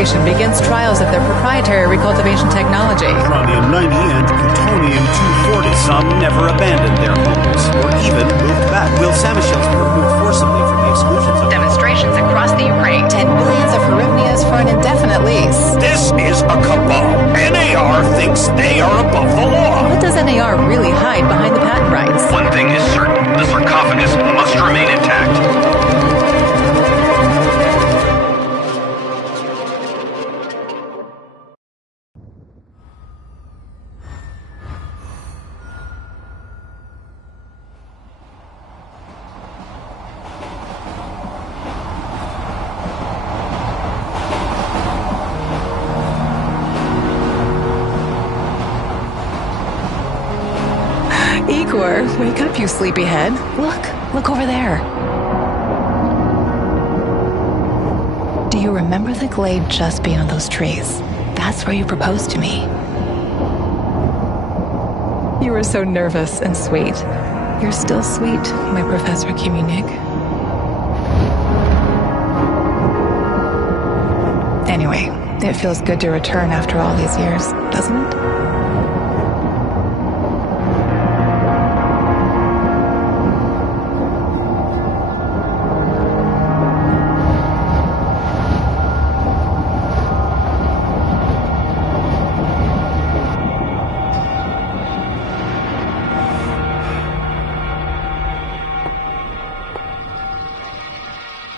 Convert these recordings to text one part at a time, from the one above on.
Corporation begins trials of their proprietary recultivation technology. Chromium-90 and plutonium-240. Some never abandoned their homes or even moved back. Will Samichel's were removed forcibly from the exclusion zone. Demonstrations across the Ukraine. 10 billions of Harivnias for an indefinite lease. This is a cabal. NAR thinks they are above the law. What does NAR really hide behind the patent rights? One thing is certain. The sarcophagus must remain intact. Igor, wake up, you sleepyhead. Look over there. Do you remember the glade just beyond those trees? That's where you proposed to me. You were so nervous and sweet. You're still sweet, my Professor Kimunik. Anyway, it feels good to return after all these years, doesn't it?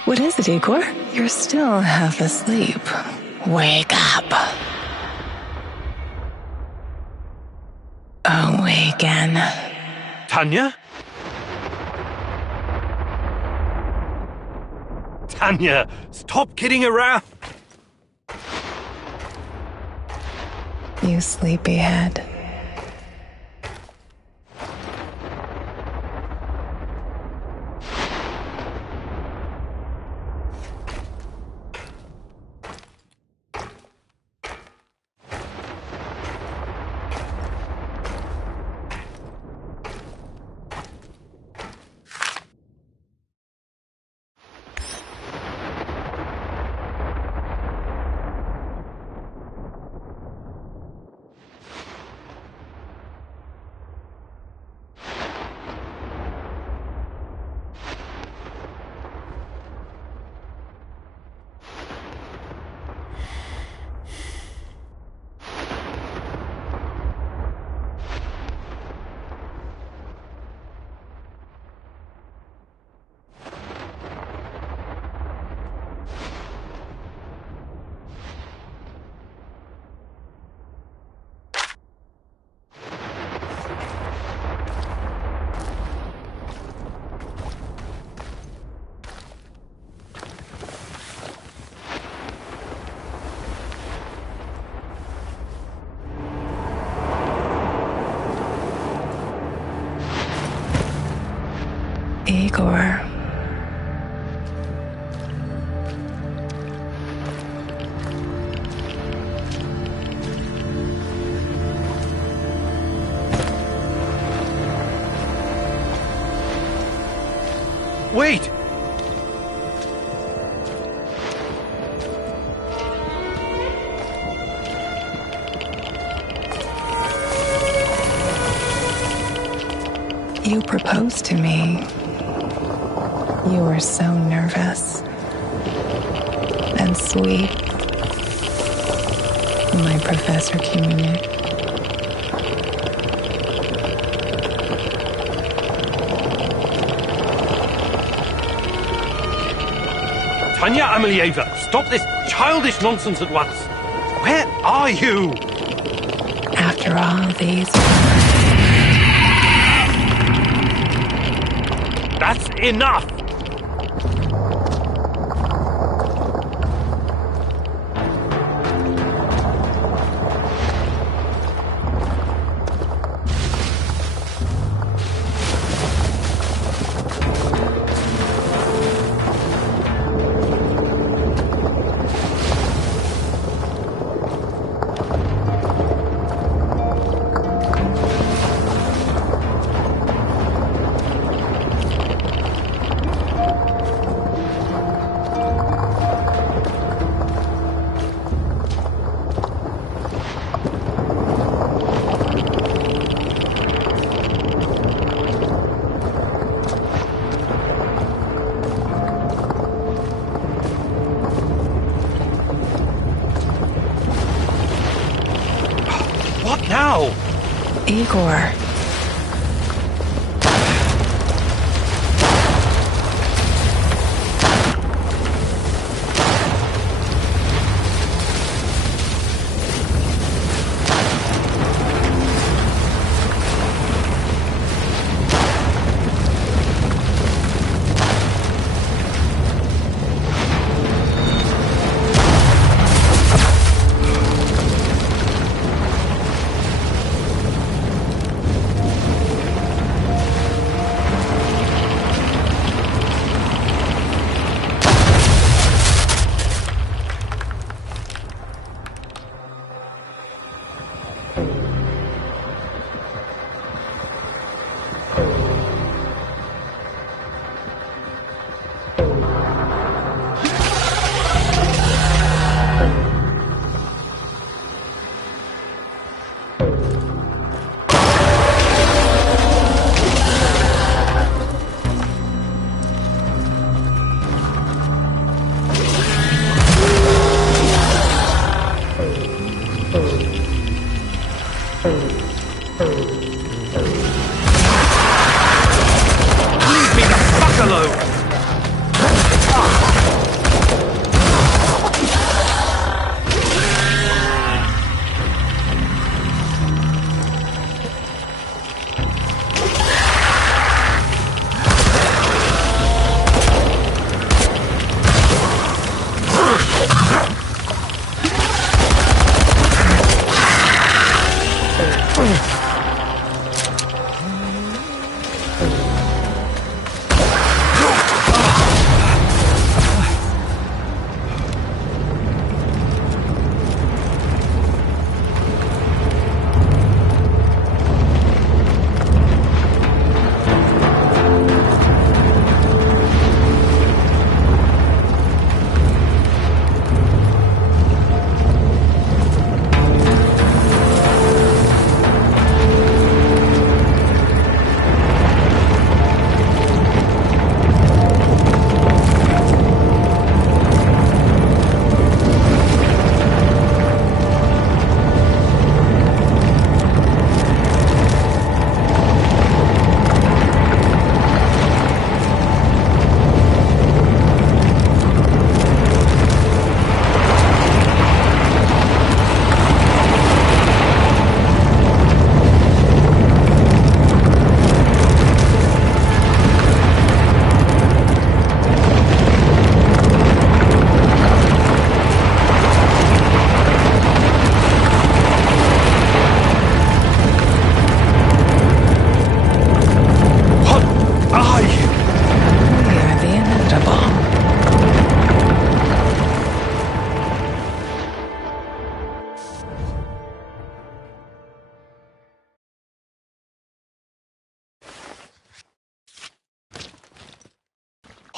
What is it, Igor? You're still half asleep. Wake up. Awaken. Tanya? Tanya, stop kidding around. You sleepyhead. Igor. Wait! You proposed to me. You were so nervous and sweet, my Professor Kimunik. Tanya Amelieva, stop this childish nonsense at once. Where are you? After all these... That's enough! What now? Igor.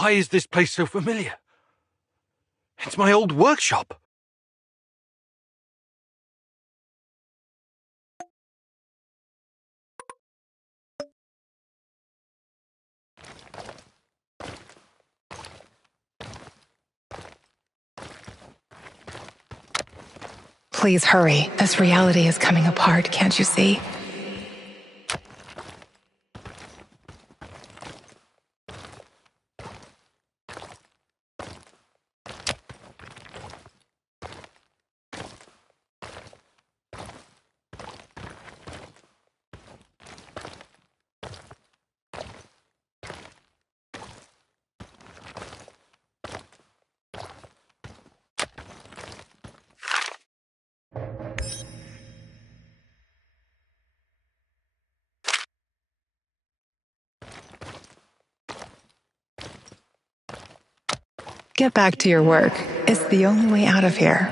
Why is this place so familiar? It's my old workshop. Please hurry. This reality is coming apart, can't you see? Get back to your work. It's the only way out of here.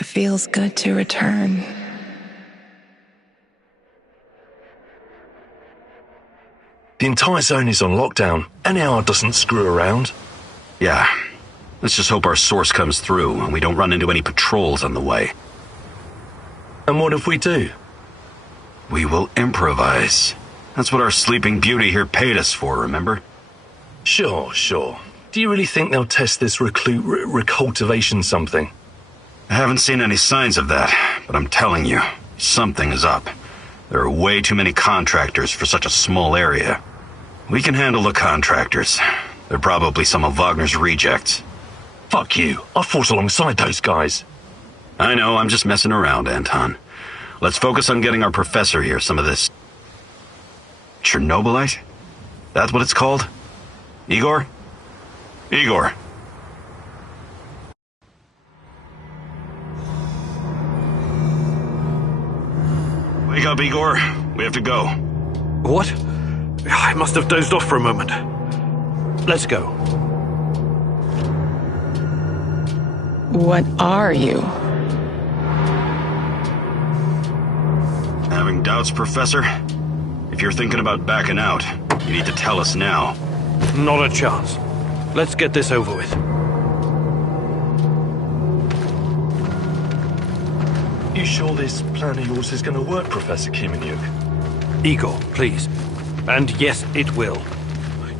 it feels good to return. The entire zone is on lockdown. NAR doesn't screw around. Yeah. Let's just hope our source comes through and we don't run into any patrols on the way. And what if we do? We will improvise. That's what our Sleeping Beauty here paid us for, remember? Sure. Do you really think they'll test this recultivation something? I haven't seen any signs of that, but I'm telling you, something is up. There are way too many contractors for such a small area. We can handle the contractors. They're probably some of Wagner's rejects. Fuck you. I fought alongside those guys. I know, I'm just messing around, Anton. Let's focus on getting our professor here some of this... Chernobylite? That's what it's called? Igor? Igor. Wake up, Igor. We have to go. What? I must have dozed off for a moment. Let's go. What are you? Having doubts, Professor? If you're thinking about backing out, you need to tell us now. Not a chance. Let's get this over with. You sure this plan of yours is going to work, Professor Kimenyuk? Igor, please. And yes, it will.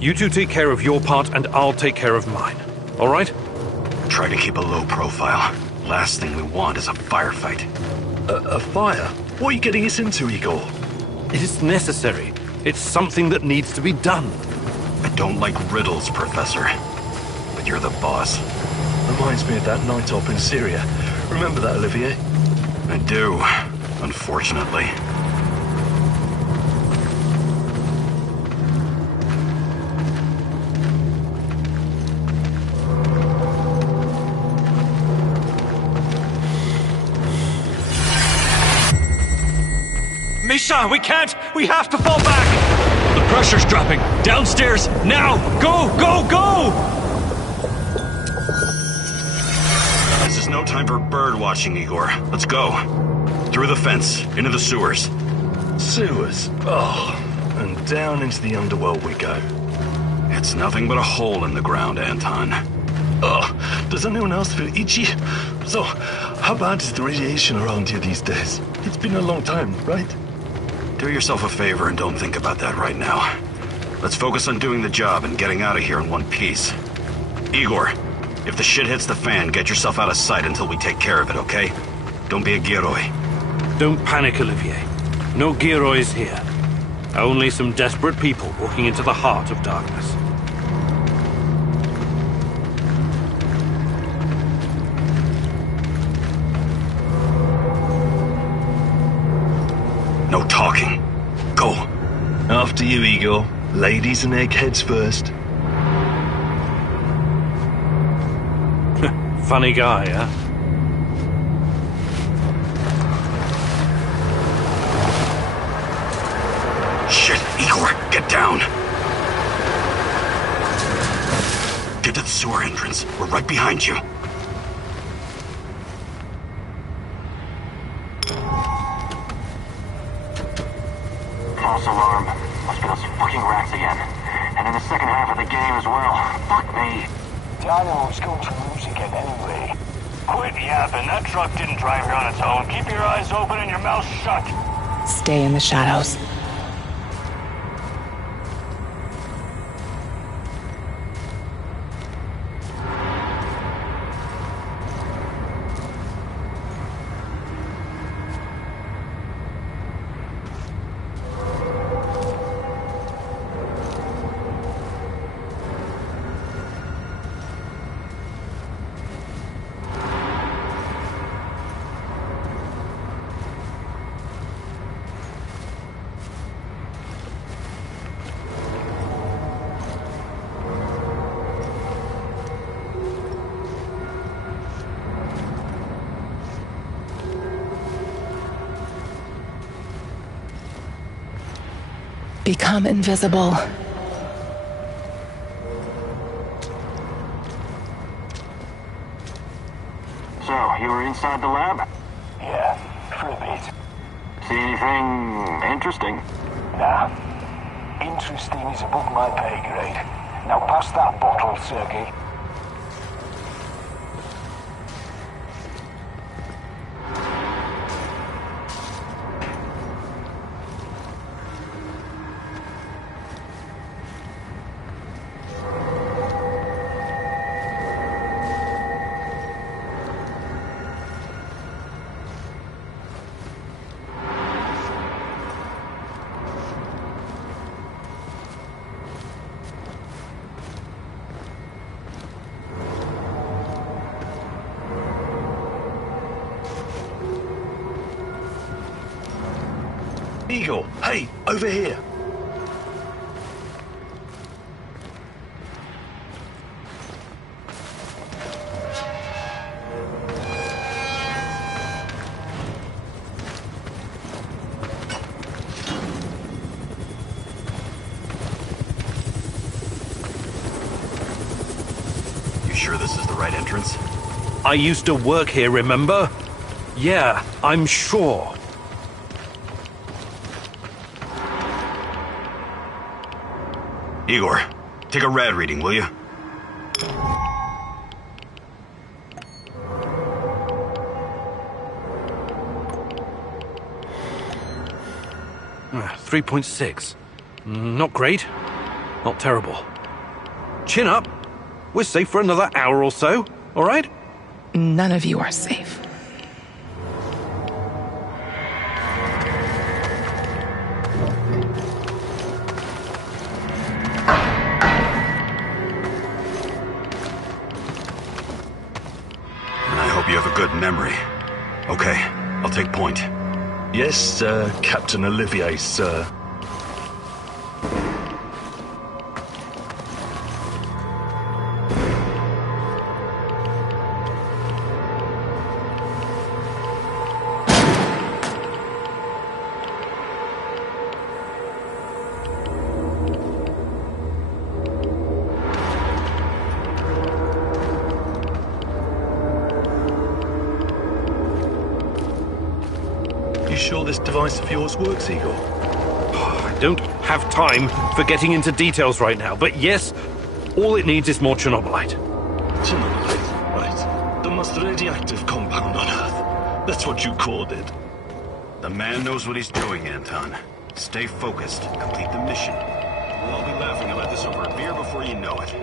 You two take care of your part and I'll take care of mine. All right? Try to keep a low profile. Last thing we want is a firefight. A fire? What are you getting us into, Igor? It is necessary. It's something that needs to be done. I don't like riddles, Professor. But you're the boss. Reminds me of that night op in Syria. Remember that, Olivier? I do, unfortunately. Misha, we can't! We have to fall back! The pressure's dropping! Downstairs! Now! Go! Go! Go! This is no time for bird watching, Igor. Let's go. Through the fence, into the sewers. Sewers? Oh, and down into the underworld we go. It's nothing but a hole in the ground, Anton. Oh, does anyone else feel itchy? So, how bad is the radiation around here these days? It's been a long time, right? Do yourself a favor and don't think about that right now. Let's focus on doing the job and getting out of here in one piece. Igor, if the shit hits the fan, get yourself out of sight until we take care of it, okay? Don't be a Gilroy. Don't panic, Olivier. No Giroys here. Only some desperate people walking into the heart of darkness. No talking. Go. After you, Igor. Ladies and eggheads first. Funny guy, huh? Shit, Igor, get down. Get to the sewer entrance. We're right behind you. False alarm. Must be those fucking rats again. And in the second half of the game as well. Fuck me. I know it's going to lose again anyway. Quit yapping. That truck didn't drive here on its own. Keep your eyes open and your mouth shut. Stay in the shadows. Become invisible. So, you were inside the lab? Yeah, for a bit. See anything interesting? Nah. Interesting is above my pay grade. Now pass that bottle, Sergey. Igor, hey, over here. You sure this is the right entrance? I used to work here, remember? Yeah, I'm sure. Igor, take a rad reading, will you? Ah, 3.6. Not great. Not terrible. Chin up. We're safe for another hour or so, all right? None of you are safe. You have a good memory. Okay, I'll take point. Yes, sir, Captain Olivier, sir. Sure this device of yours works, Igor? I don't have time for getting into details right now, but yes, all it needs is more Chernobylite. Chernobylite, right. The most radioactive compound on Earth. That's what you called it. The man knows what he's doing, Anton. Stay focused. Complete the mission. We'll all be laughing about this over a beer before you know it.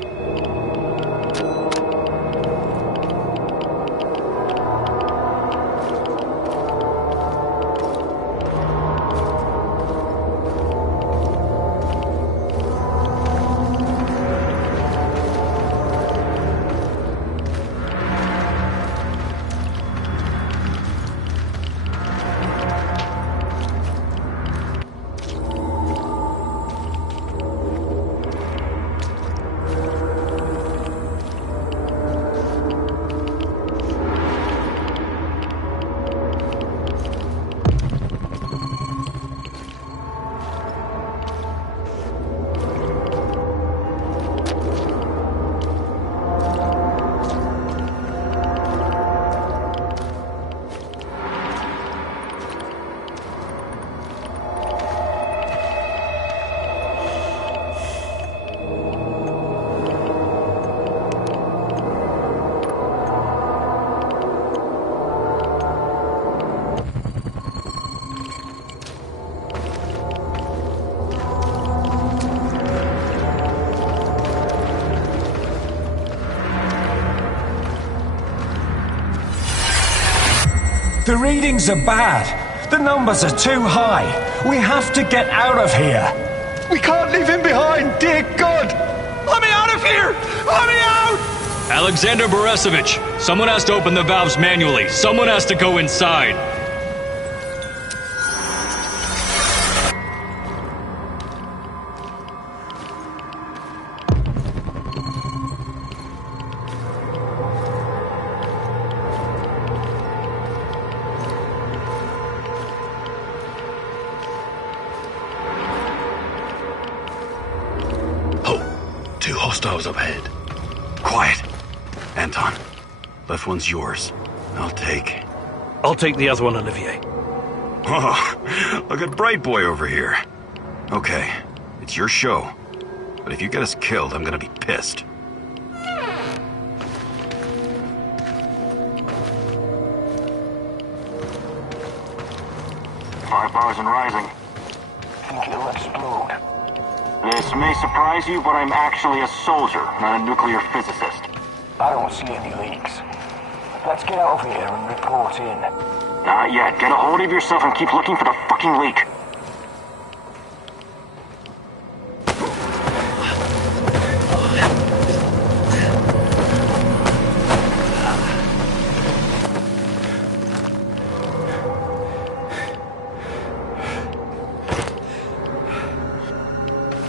The readings are bad. The numbers are too high. We have to get out of here. We can't leave him behind, dear God! Let me out of here! Let me out! Alexander Borisovich, someone has to open the valves manually. Someone has to go inside. Two hostiles up ahead. Quiet. Anton, left one's yours. I'll take... I'll take the other one, Olivier. Oh, look at Bright Boy over here. Okay, it's your show. But if you get us killed, I'm gonna be pissed. Five bars and rising. Think it'll explode? This may surprise you, but I'm actually a soldier, not a nuclear physicist. I don't see any leaks. Let's get out of here and report in. Not yet. Get a hold of yourself and keep looking for the fucking leak.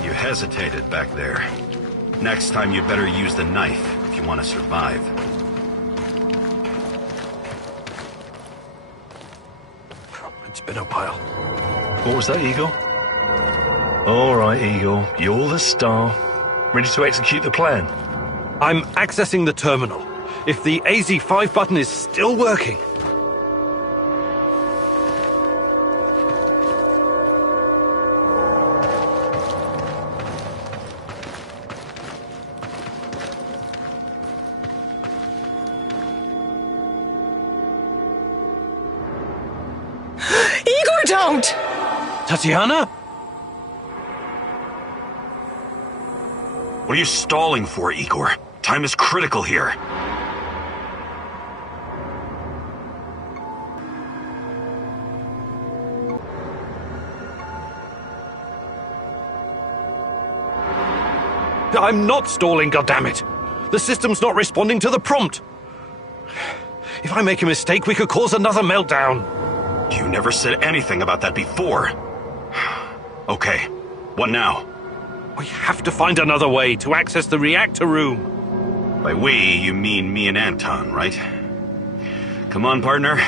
You hesitated back there. Next time you better use the knife if you want to survive. It's been a while. What was that, Eagle? All right, Eagle. You're the star. Ready to execute the plan? I'm accessing the terminal. If the AZ5 button is still working... Igor, don't! Tatiana? What are you stalling for, Igor? Time is critical here. I'm not stalling, goddammit! The system's not responding to the prompt! If I make a mistake, we could cause another meltdown. You never said anything about that before. Okay, what now? We have to find another way to access the reactor room. By we, you mean me and Anton, right? Come on, partner.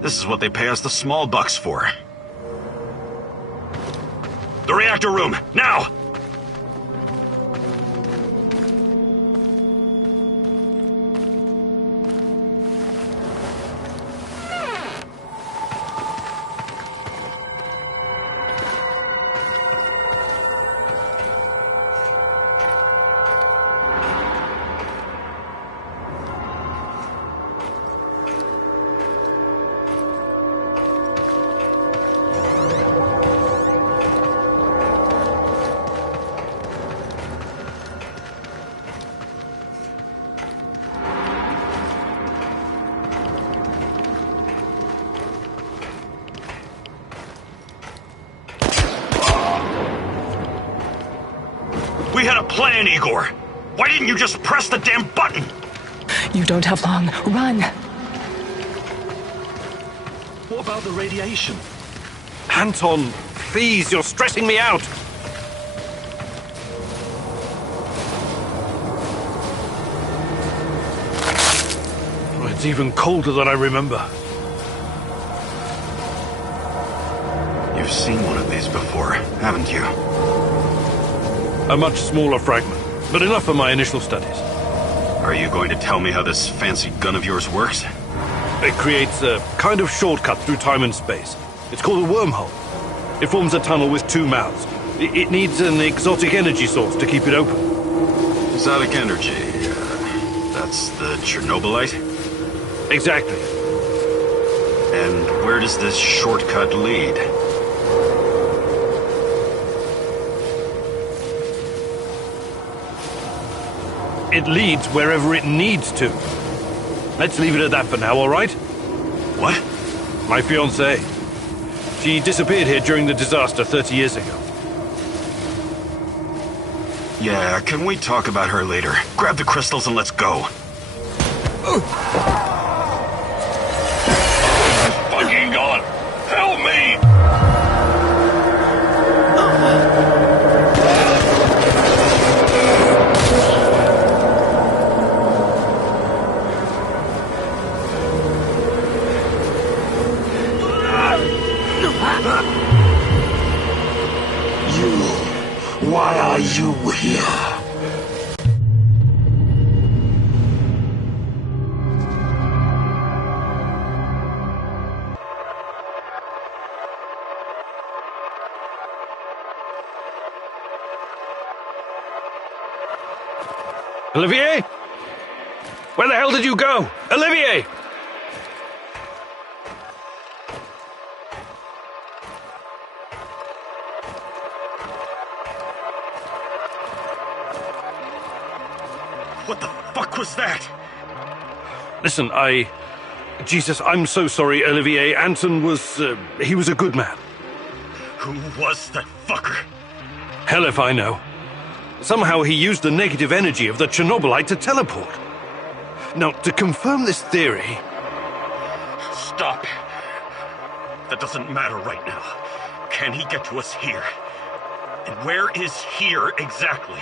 This is what they pay us the small bucks for. The reactor room, now! We had a plan, Igor. Why didn't you just press the damn button? You don't have long. Run! What about the radiation? Anton, please, you're stressing me out. It's even colder than I remember. You've seen one of these before, haven't you? A much smaller fragment, but enough for my initial studies. Are you going to tell me how this fancy gun of yours works? It creates a kind of shortcut through time and space. It's called a wormhole. It forms a tunnel with two mouths. It needs an exotic energy source to keep it open. Exotic energy. That's the Chernobylite? Exactly. And where does this shortcut lead? It leads wherever it needs to. Let's leave it at that for now, all right? What? My fiancée. She disappeared here during the disaster 30 years ago. Yeah, can we talk about her later? Grab the crystals and let's go. Fucking God! Help me! Why are you here? Olivier? Where the hell did you go? Olivier! What the fuck was that? Listen, Jesus, I'm so sorry, Olivier. Anton was, he was a good man. Who was that fucker? Hell if I know. Somehow he used the negative energy of the Chernobylite to teleport. Now, to confirm this theory... Stop. That doesn't matter right now. Can he get to us here? And where is here exactly?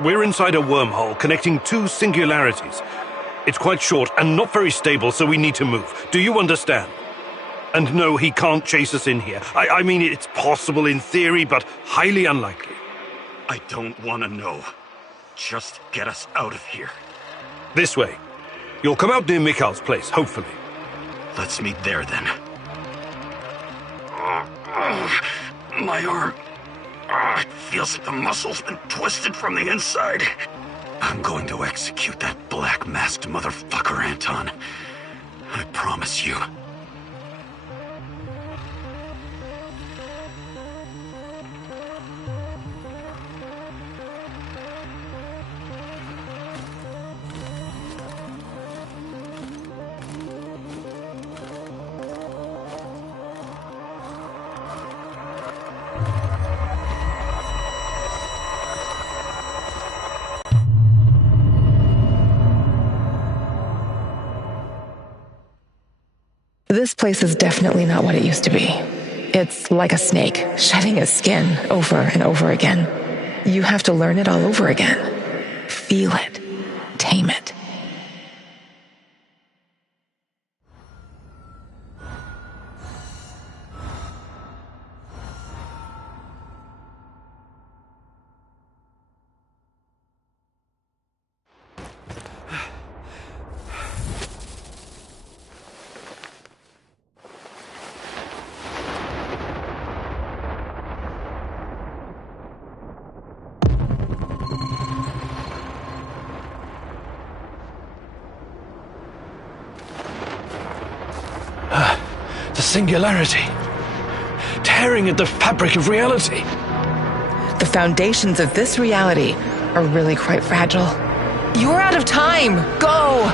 We're inside a wormhole connecting two singularities. It's quite short and not very stable, so we need to move. Do you understand? And no, he can't chase us in here. I mean, it's possible in theory, but highly unlikely. I don't want to know. Just get us out of here. This way. You'll come out near Mikhail's place, hopefully. Let's meet there, then. My arm. It feels like the muscle's been twisted from the inside. I'm going to execute that black-masked motherfucker, Anton. I promise you. This place is definitely not what it used to be. It's like a snake, shedding its skin over and over again. You have to learn it all over again. Feel it. Tame it. The singularity. Tearing at the fabric of reality. The foundations of this reality are really quite fragile. You're out of time! Go!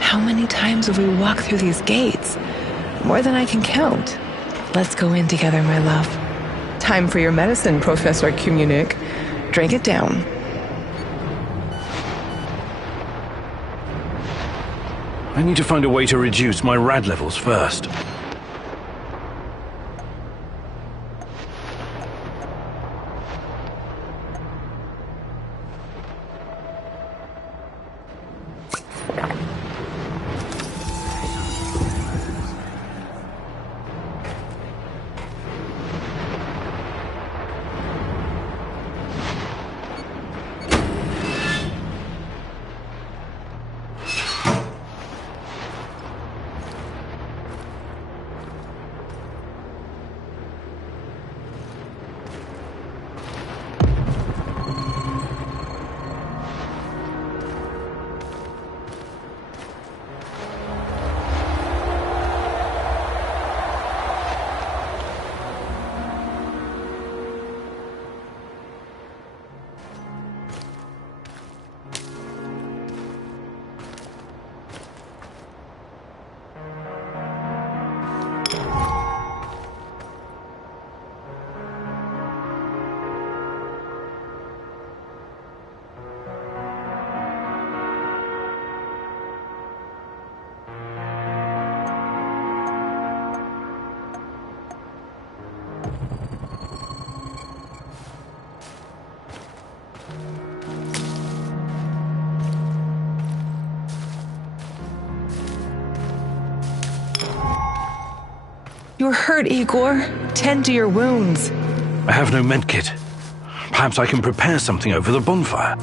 How many times have we walked through these gates? More than I can count. Let's go in together, my love. Time for your medicine, Professor Kumunik. Drink it down. I need to find a way to reduce my rad levels first. You're hurt, Igor. Tend to your wounds. I have no medkit. Perhaps I can prepare something over the bonfire.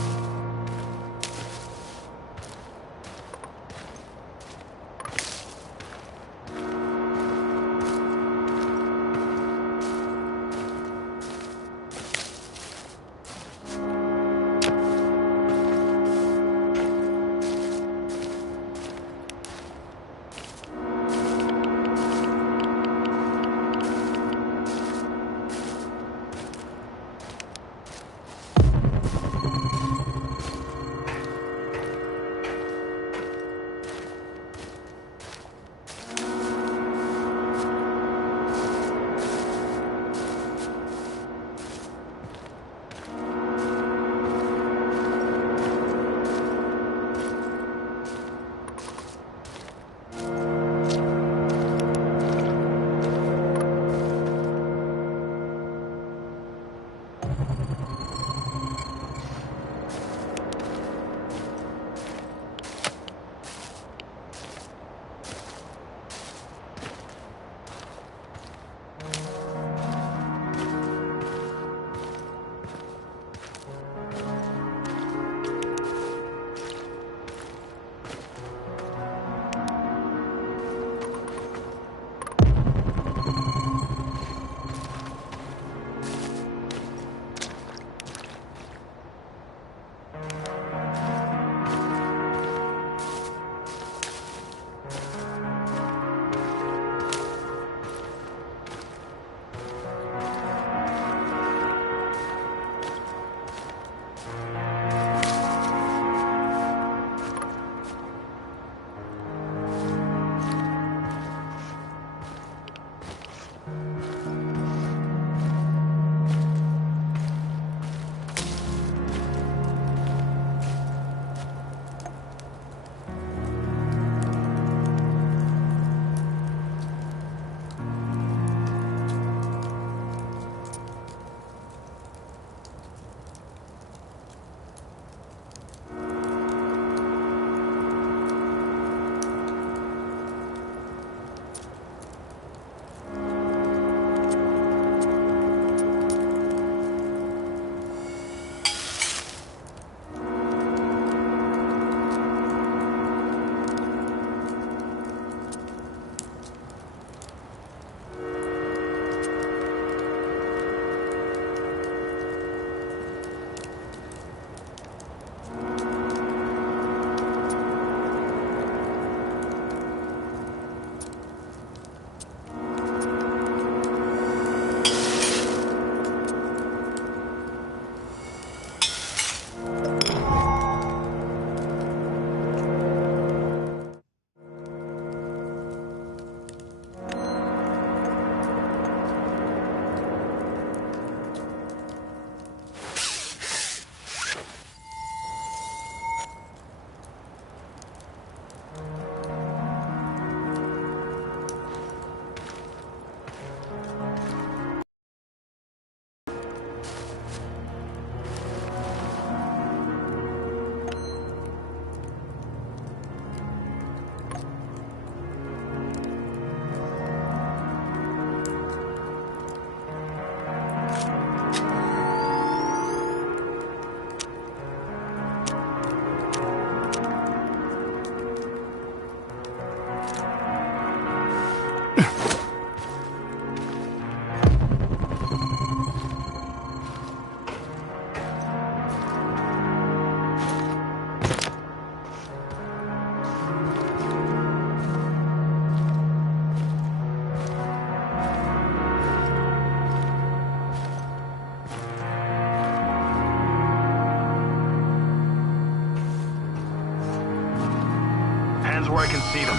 Where I can see them.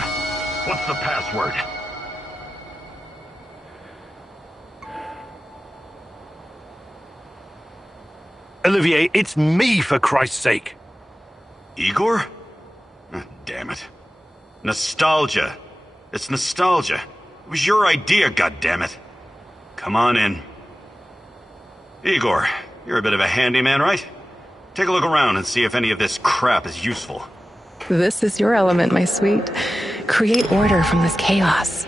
What's the password? Olivier, it's me, for Christ's sake. Igor? Damn it. Nostalgia. It's nostalgia. It was your idea, goddammit. Come on in. Igor, you're a bit of a handyman, right? Take a look around and see if any of this crap is useful. This is your element, my sweet. Create order from this chaos.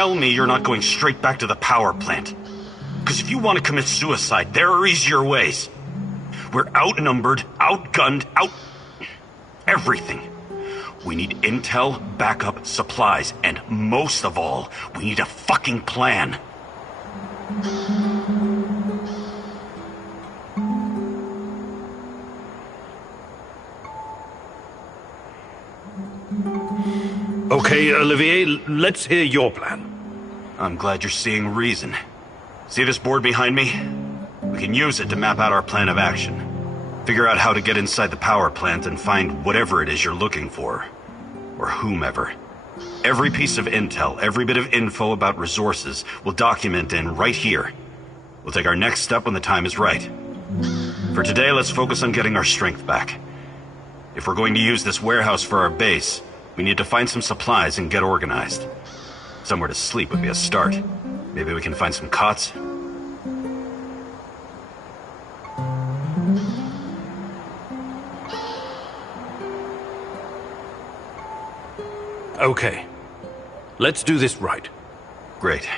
Tell me you're not going straight back to the power plant. Because if you want to commit suicide, there are easier ways. We're outnumbered, outgunned, everything. We need intel, backup, supplies, and most of all, we need a fucking plan. Okay, Olivier, let's hear your plan. I'm glad you're seeing reason. See this board behind me? We can use it to map out our plan of action. Figure out how to get inside the power plant and find whatever it is you're looking for. Or whomever. Every piece of intel, every bit of info about resources, we'll document in right here. We'll take our next step when the time is right. For today, let's focus on getting our strength back. If we're going to use this warehouse for our base, we need to find some supplies and get organized. Somewhere to sleep would be a start. Maybe we can find some cots? Okay. Let's do this right. Great.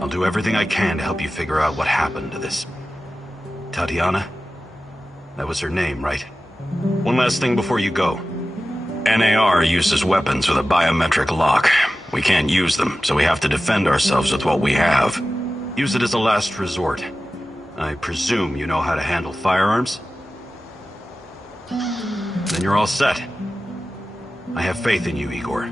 I'll do everything I can to help you figure out what happened to this... Tatiana? That was her name, right? One last thing before you go. NAR uses weapons with a biometric lock. We can't use them, so we have to defend ourselves with what we have. Use it as a last resort. I presume you know how to handle firearms? Then you're all set. I have faith in you, Igor.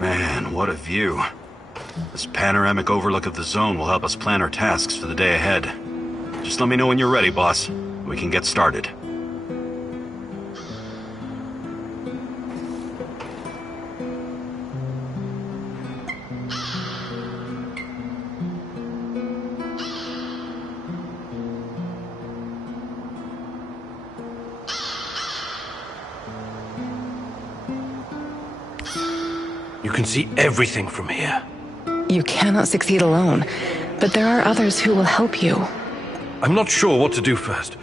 Man, what a view. This panoramic overlook of the zone will help us plan our tasks for the day ahead. Just let me know when you're ready, boss. We can get started. You can see everything from here. You cannot succeed alone, but there are others who will help you. I'm not sure what to do first.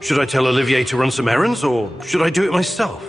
Should I tell Olivier to run some errands, or should I do it myself?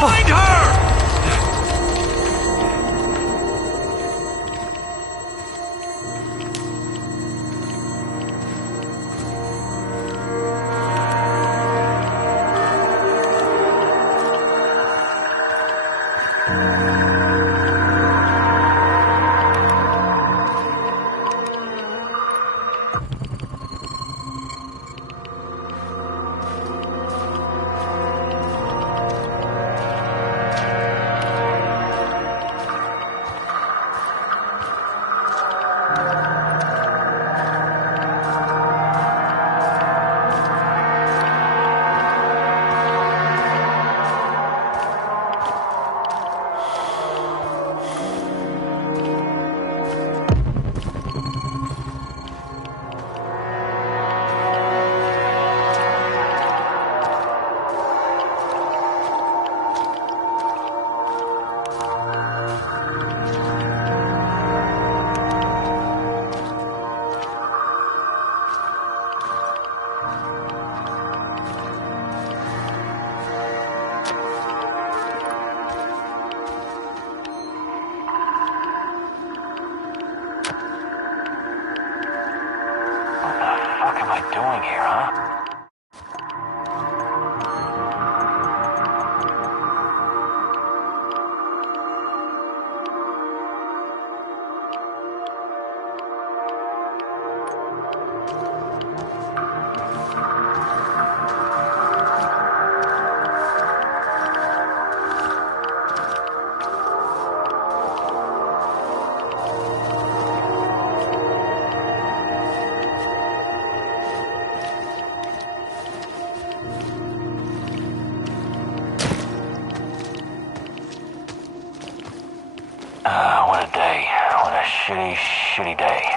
Find her! What am I doing here, huh? What a day. What a shitty, shitty day.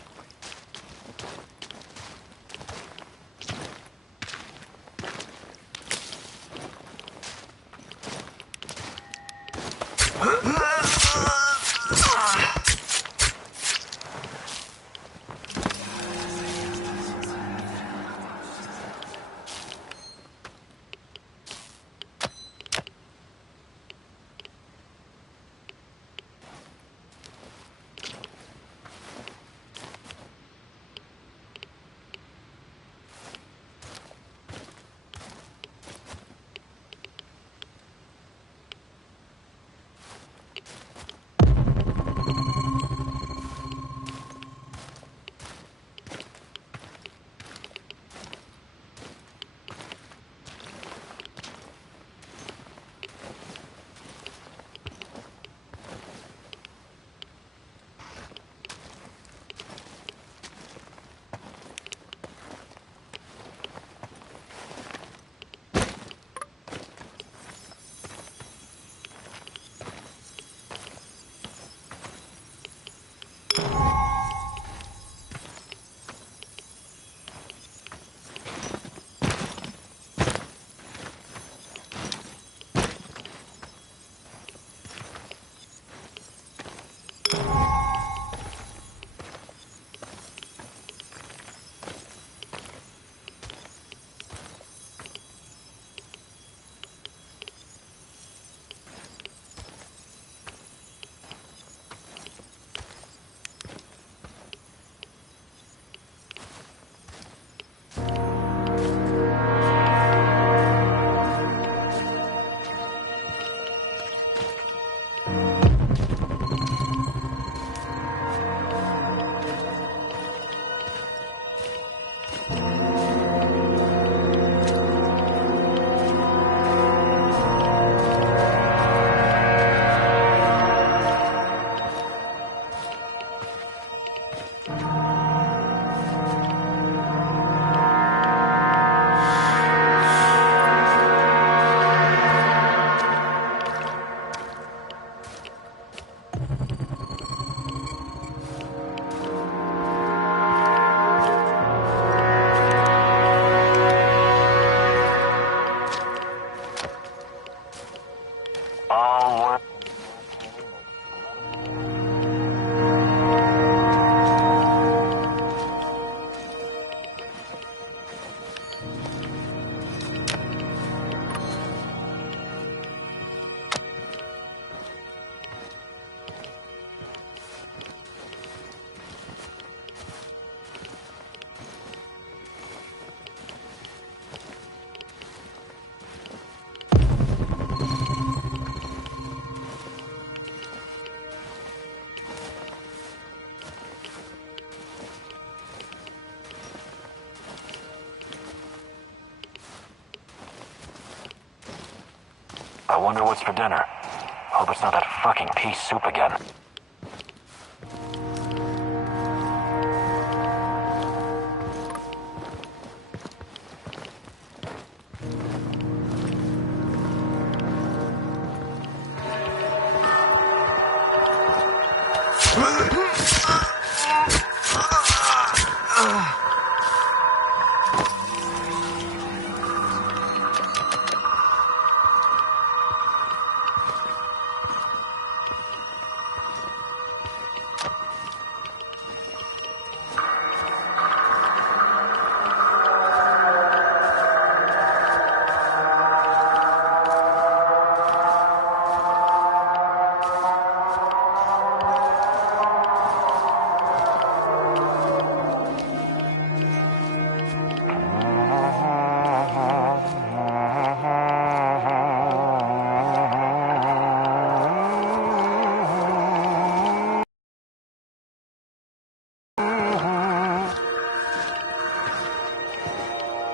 I wonder what's for dinner. Hope it's not that fucking pea soup again.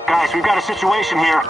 Guys, we've got a situation here.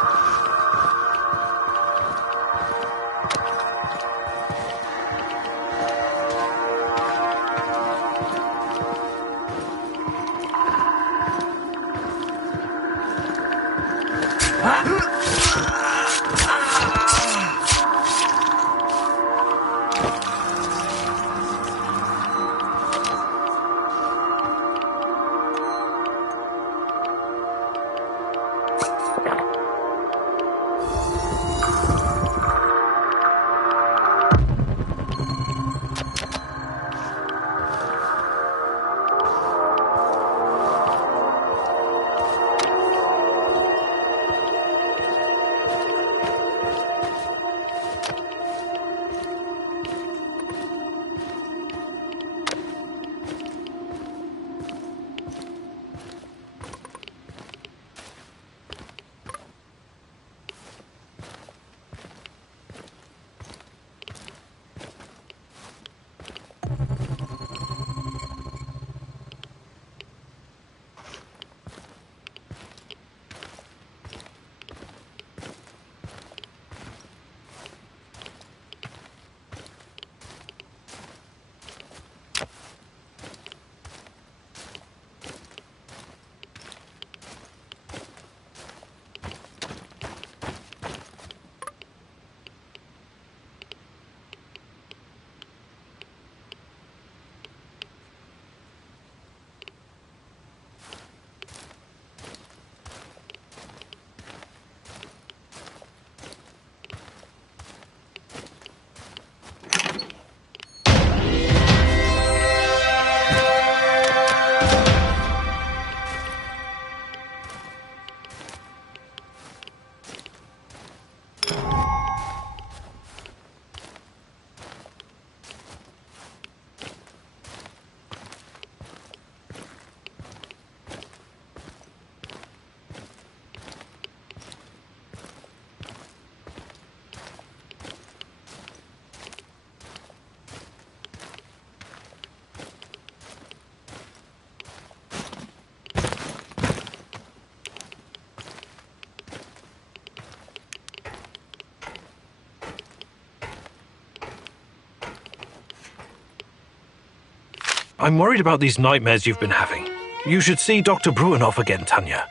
I'm worried about these nightmares you've been having. You should see Dr. Bruinoff again, Tanya.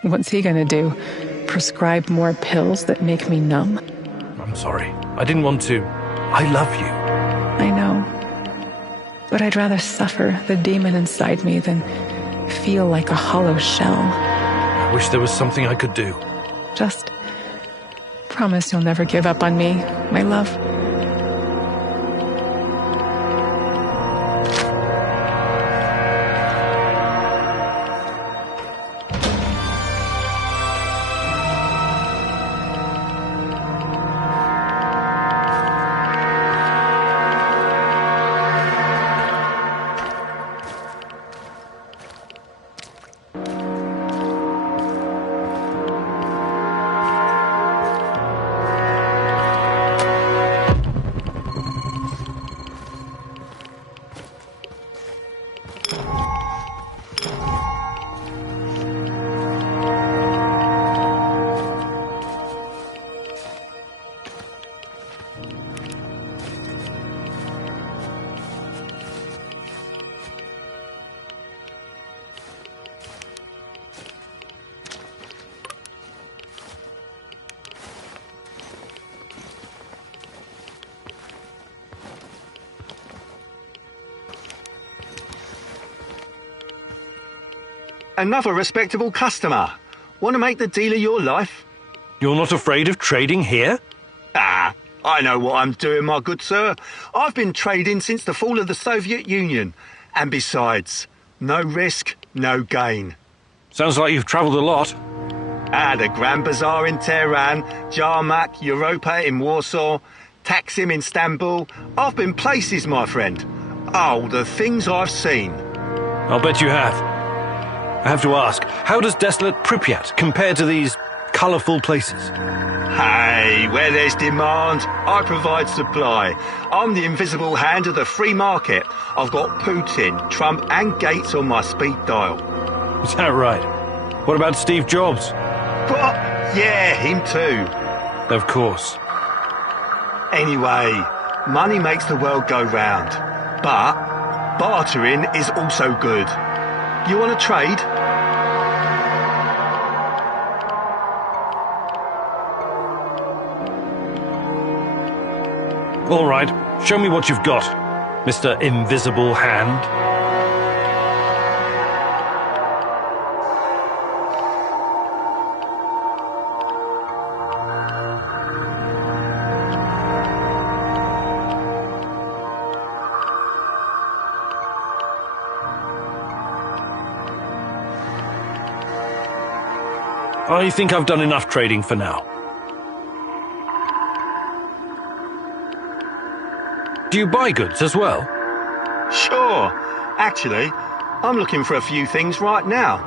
What's he gonna do? Prescribe more pills that make me numb? I'm sorry. I didn't want to. I love you. I know. But I'd rather suffer the demon inside me than feel like a hollow shell. I wish there was something I could do. Just promise you'll never give up on me, my love. Another respectable customer. Want to make the deal of your life? You're not afraid of trading here? Ah, I know what I'm doing, my good sir. I've been trading since the fall of the Soviet Union. And besides, no risk, no gain. Sounds like you've travelled a lot. The Grand Bazaar in Tehran, Jarmak, Europa in Warsaw, Taksim in Istanbul. I've been places, my friend. Oh, the things I've seen. I'll bet you have. I have to ask, how does desolate Pripyat compare to these colourful places? Hey, where there's demand, I provide supply. I'm the invisible hand of the free market. I've got Putin, Trump and Gates on my speed dial. Is that right? What about Steve Jobs? What? Yeah, him too. Of course. Anyway, money makes the world go round. But bartering is also good. You want to trade? All right, show me what you've got, Mr. Invisible Hand. I think I've done enough trading for now. Do you buy goods as well? Sure. Actually, I'm looking for a few things right now.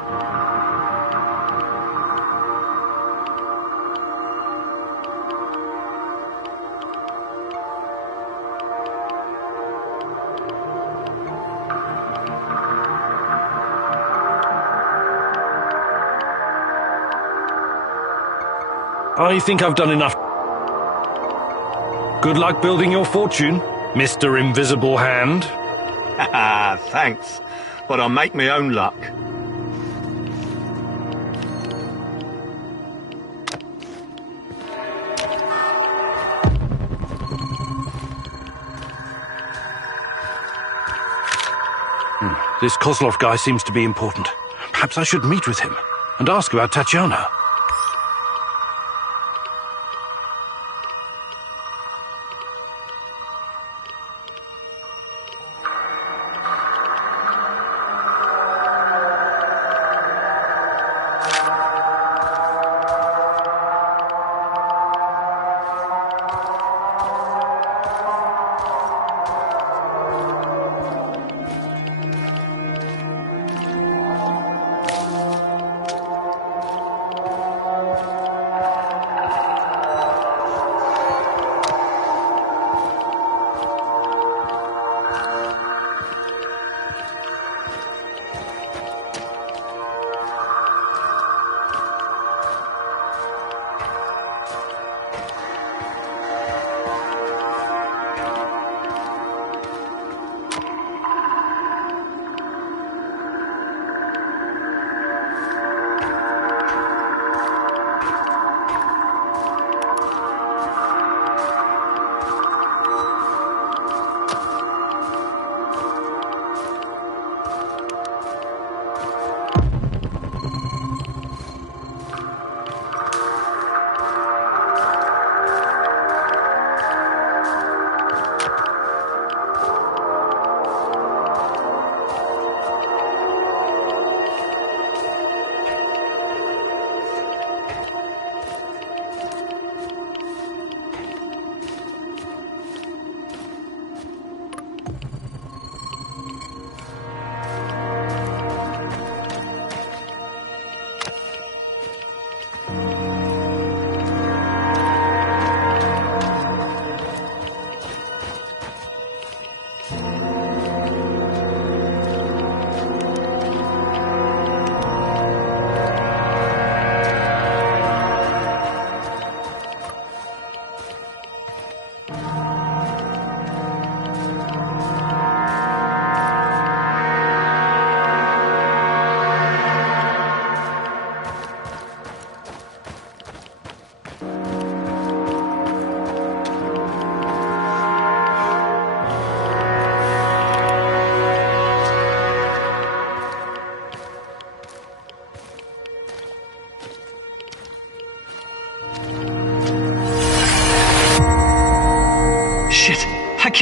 I think I've done enough. Good luck building your fortune, Mr. Invisible Hand. Haha, thanks. But I'll make my own luck. This Kozlov guy seems to be important. Perhaps I should meet with him and ask about Tatiana.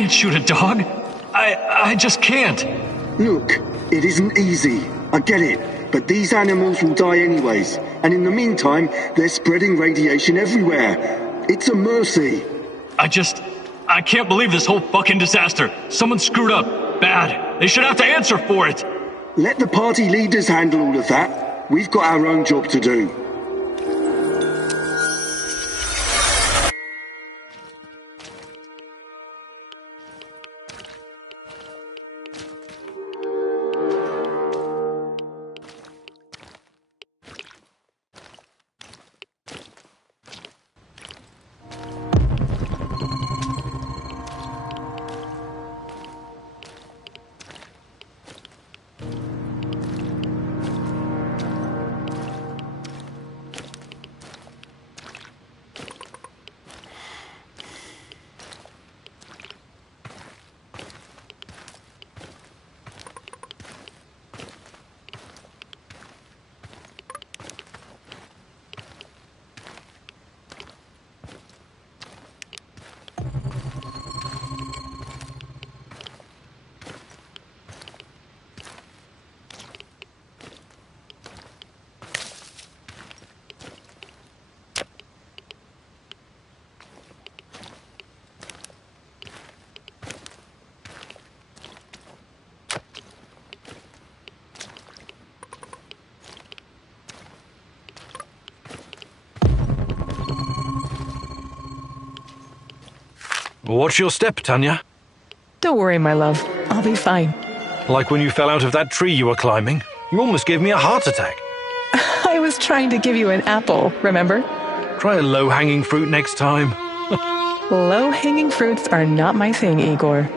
can't shoot a dog. I just can't. Look, it isn't easy. I get it. But these animals will die anyways. And in the meantime, they're spreading radiation everywhere. It's a mercy. I can't believe this whole fucking disaster. Someone screwed up. Bad. They should have to answer for it. Let the party leaders handle all of that. We've got our own job to do. Watch your step, Tanya. Don't worry, my love. I'll be fine. Like when you fell out of that tree you were climbing. You almost gave me a heart attack. I was trying to give you an apple, remember? Try a low-hanging fruit next time. Low-hanging fruits are not my thing, Igor.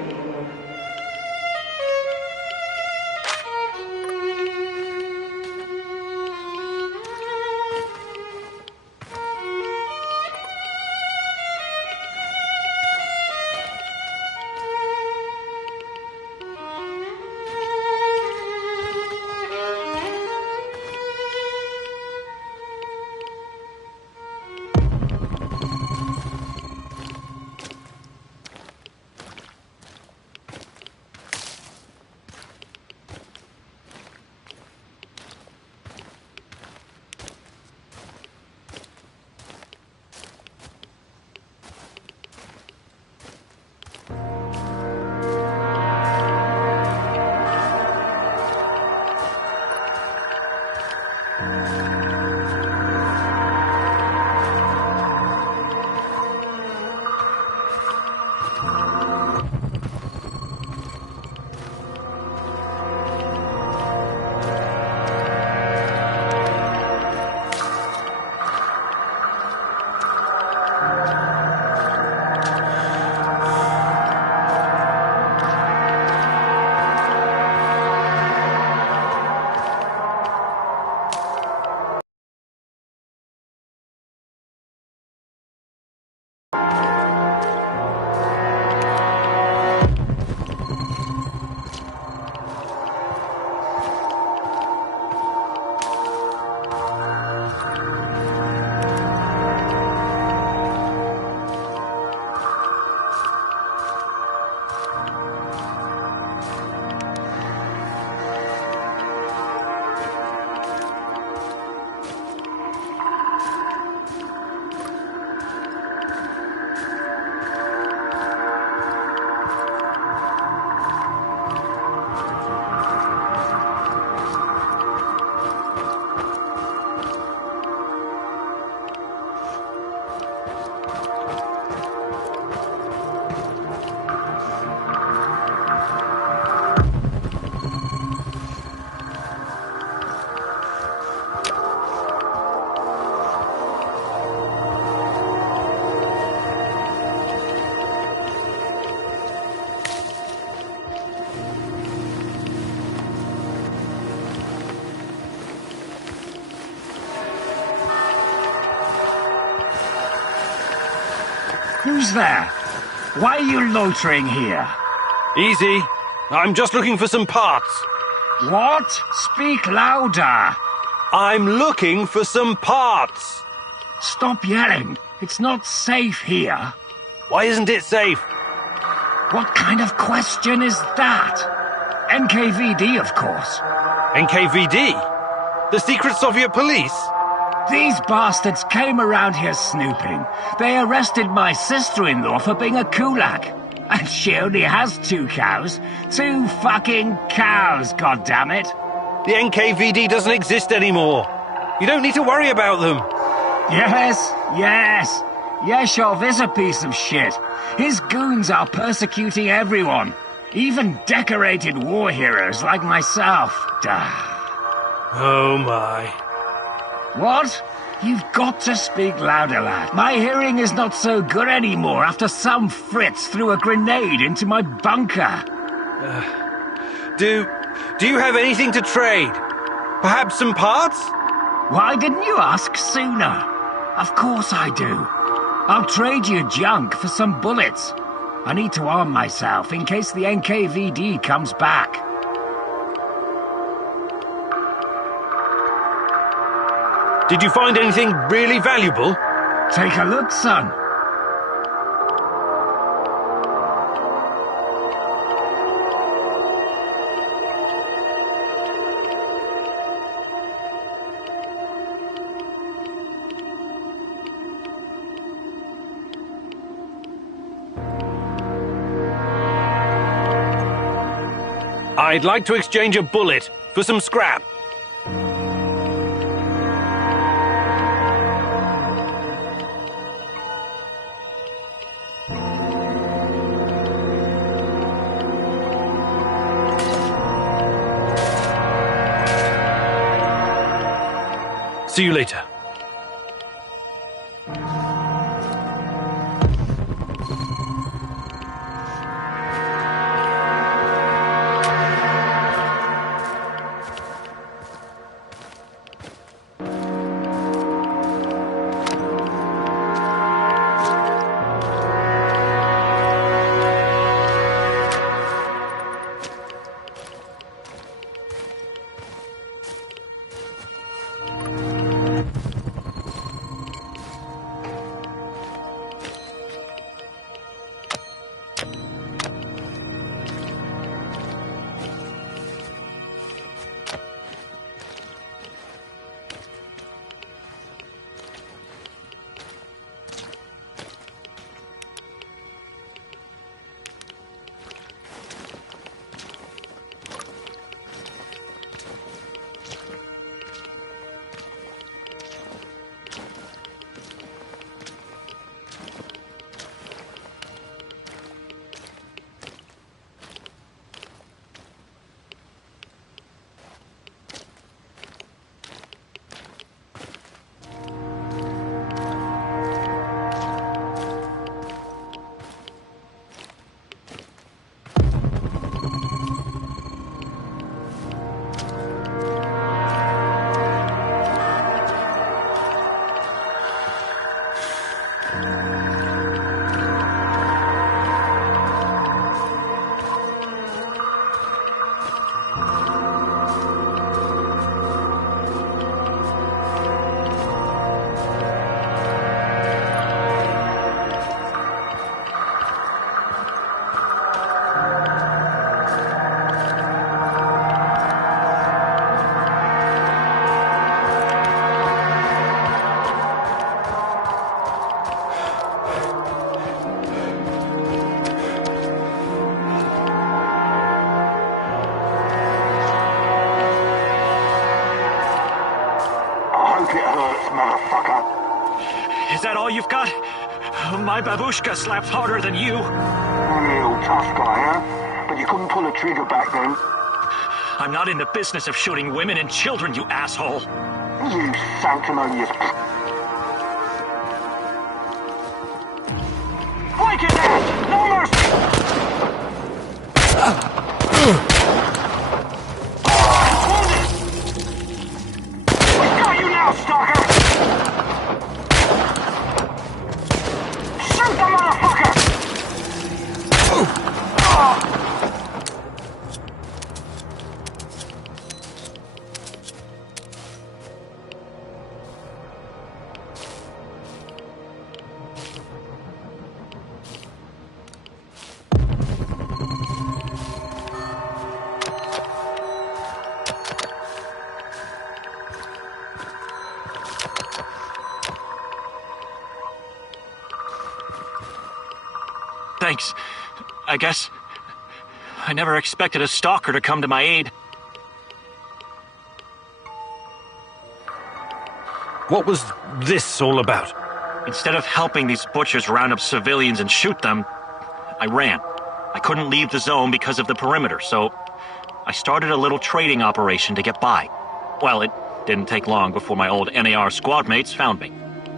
Who's there? Why are you loitering here? Easy. I'm just looking for some parts. What? Speak louder. I'm looking for some parts. Stop yelling. It's not safe here. Why isn't it safe? What kind of question is that? NKVD, of course. NKVD? The secret Soviet police? These bastards came around here snooping. They arrested my sister-in-law for being a kulak. And she only has 2 cows. 2 fucking cows, goddammit. The NKVD doesn't exist anymore. You don't need to worry about them. Yes. Yeshov is a piece of shit. His goons are persecuting everyone. Even decorated war heroes like myself. Duh. Oh my. What? You've got to speak louder, lad. My hearing is not so good anymore after some Fritz threw a grenade into my bunker. Do you have anything to trade? Perhaps some parts? Why didn't you ask sooner? Of course I do. I'll trade you junk for some bullets. I need to arm myself in case the NKVD comes back. Did you find anything really valuable? Take a look, son. I'd like to exchange a bullet for some scrap. See you later. Is that all you've got? My babushka slaps harder than you. Real tough guy, huh? But you couldn't pull a trigger back then. I'm not in the business of shooting women and children, you asshole. You sanctimonious... Break it out! No mercy! We got you now, stalker! Shoot the motherfucker! Thanks. I guess I never expected a stalker to come to my aid. What was this all about? Instead of helping these butchers round up civilians and shoot them, I ran. I couldn't leave the zone because of the perimeter, so I started a little trading operation to get by. Well, it didn't take long before my old NAR squad mates found me.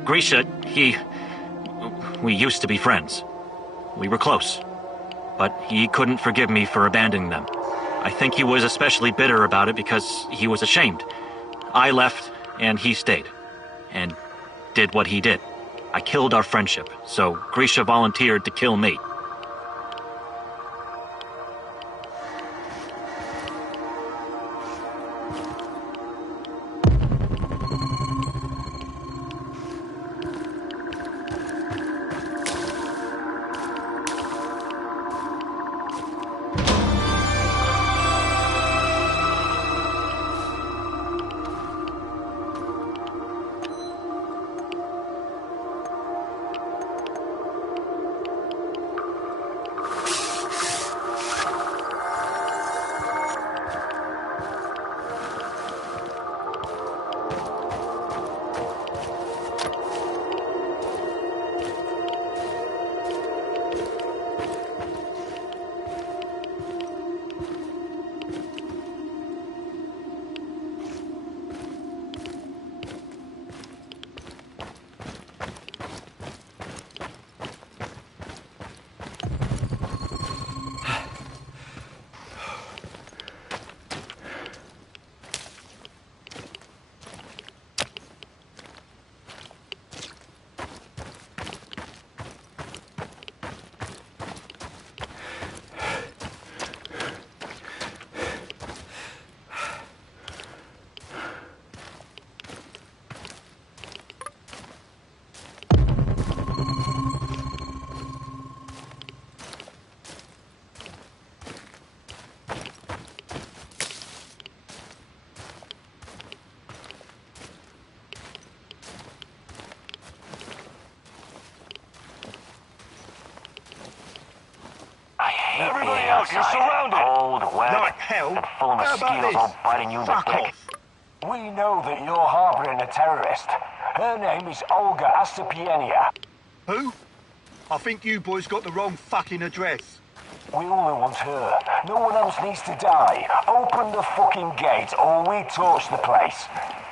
Grisha, we used to be friends. We were close. But he couldn't forgive me for abandoning them. I think he was especially bitter about it because he was ashamed. I left, and he stayed. And did what he did. I killed our friendship, so Grisha volunteered to kill me. Everybody else, you're surrounded! Cold, wet, Like hell? and full of mosquitoes all biting you in the Fuck dick. off. We know that you're harboring a terrorist. Her name is Olga Astapienia. Who? I think you boys got the wrong fucking address. We only want her. No one else needs to die. Open the fucking gate or we torch the place.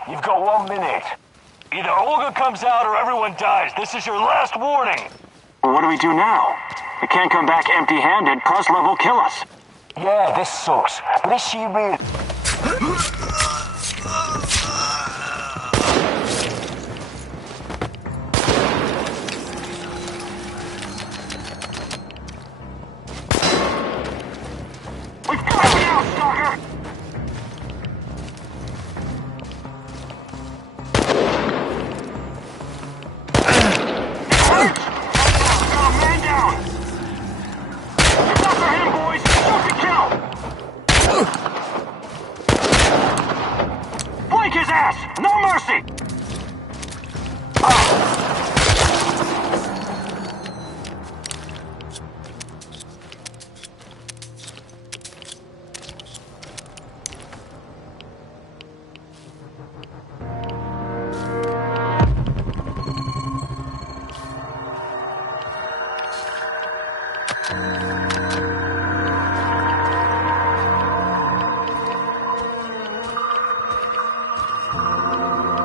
You've got 1 minute. Either Olga comes out or everyone dies. This is your last warning. Well, what do we do now? We can't come back empty-handed, plus love will kill us. Yeah, this sucks. But is she really... We've got him now, stalker! Man down! Stop for him, boys! Shoot to kill! Flank his ass! No mercy!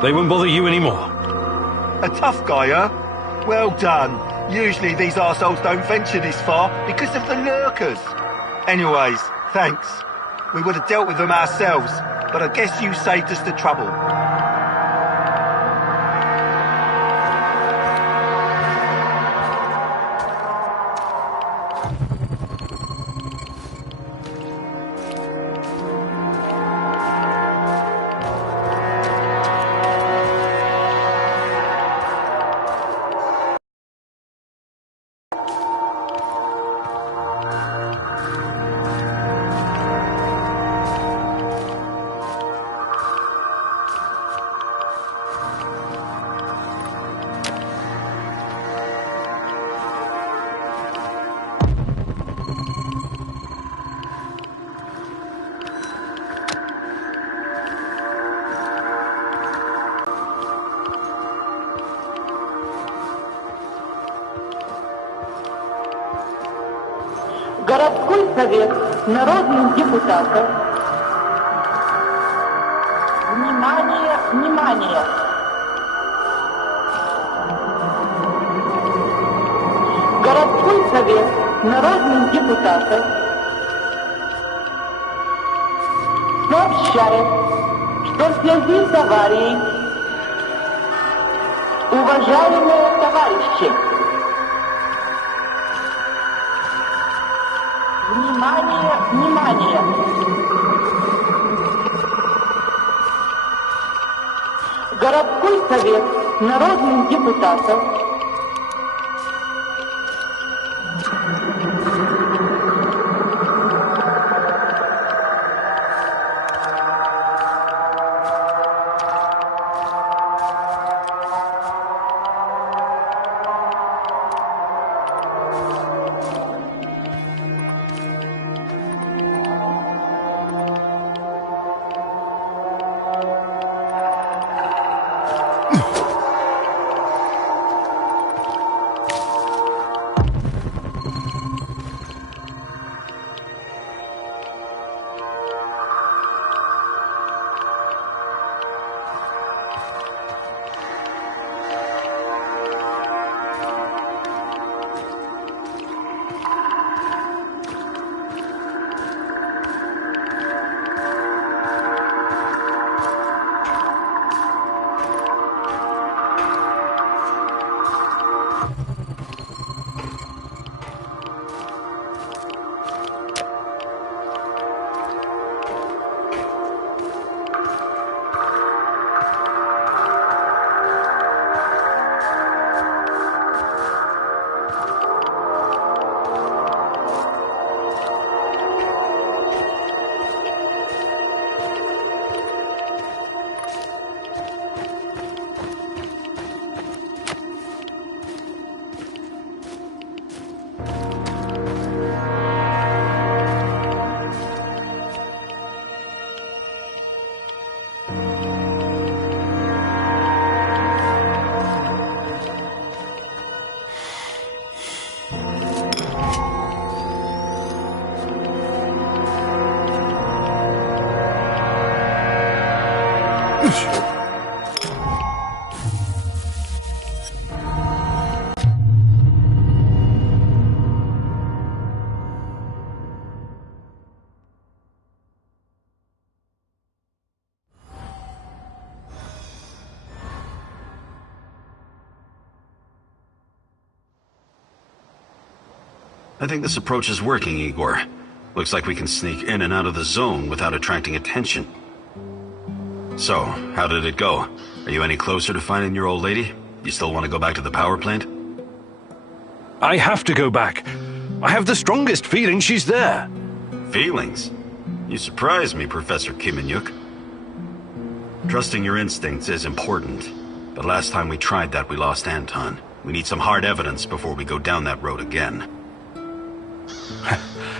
They won't bother you anymore. A tough guy, huh? Well done. Usually these arseholes don't venture this far because of the lurkers. Anyways, thanks. We would have dealt with them ourselves, but I guess you saved us the trouble. Городской совет народных депутатов. Внимание, внимание! Городской совет народных депутатов сообщает, что в связи с аварией, уважаемые товарищи, внимание, внимание! Городской совет народных депутатов I think this approach is working, Igor. Looks like we can sneak in and out of the zone without attracting attention. So, how did it go? Are you any closer to finding your old lady? You still want to go back to the power plant? I have to go back. I have the strongest feeling she's there. Feelings? You surprise me, Professor Kimanyuk. Trusting your instincts is important, but last time we tried that, we lost Anton. We need some hard evidence before we go down that road again.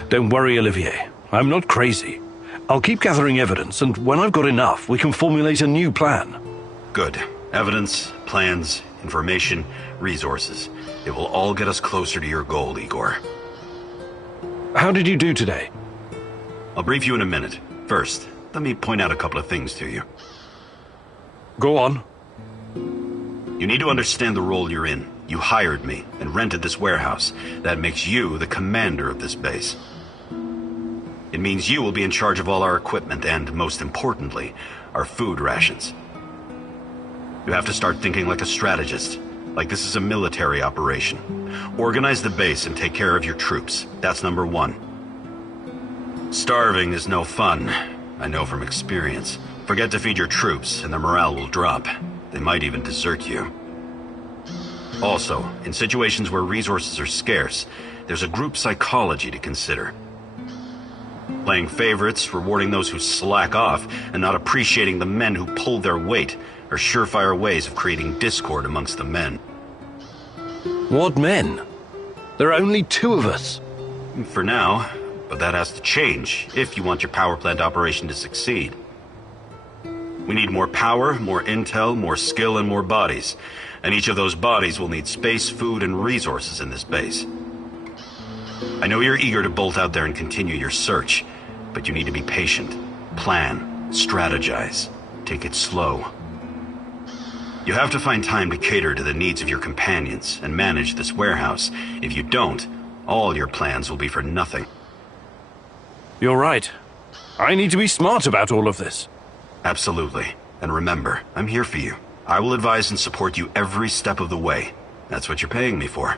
Don't worry, Olivier. I'm not crazy. I'll keep gathering evidence, and when I've got enough, we can formulate a new plan. Good. Evidence, plans, information, resources. It will all get us closer to your goal, Igor. How did you do today? I'll brief you in a minute. First, let me point out a couple of things to you. Go on. You need to understand the role you're in. You hired me and rented this warehouse. That makes you the commander of this base. It means you will be in charge of all our equipment and, most importantly, our food rations. You have to start thinking like a strategist, like this is a military operation. Organize the base and take care of your troops. That's number one. Starving is no fun. I know from experience. Forget to feed your troops and their morale will drop. They might even desert you. Also, in situations where resources are scarce, there's a group psychology to consider. Playing favorites, rewarding those who slack off, and not appreciating the men who pull their weight are surefire ways of creating discord amongst the men. What men? There are only 2 of us. For now, but that has to change if you want your power plant operation to succeed. We need more power, more intel, more skill, and more bodies. And each of those bodies will need space, food, and resources in this base. I know you're eager to bolt out there and continue your search, but you need to be patient. Plan, strategize, take it slow. You have to find time to cater to the needs of your companions and manage this warehouse. If you don't, all your plans will be for nothing. You're right. I need to be smart about all of this. Absolutely. And remember, I'm here for you. I will advise and support you every step of the way. That's what you're paying me for.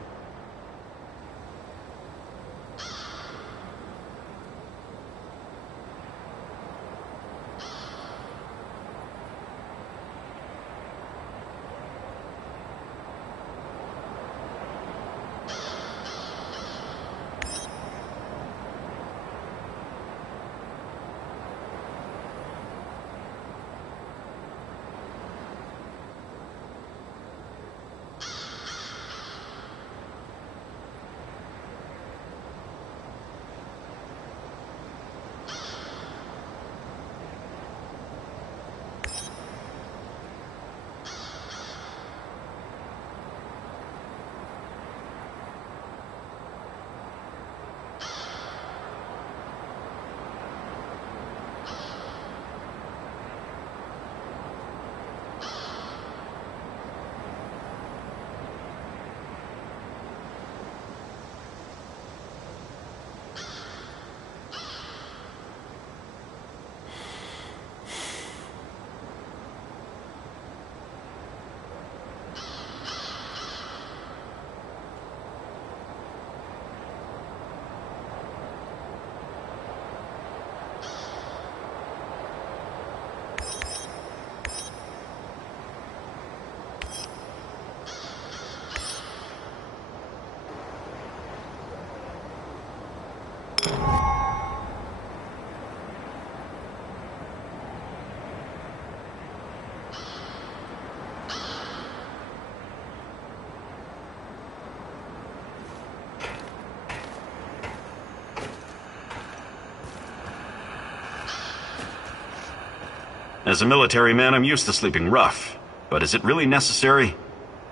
As a military man, I'm used to sleeping rough. But is it really necessary?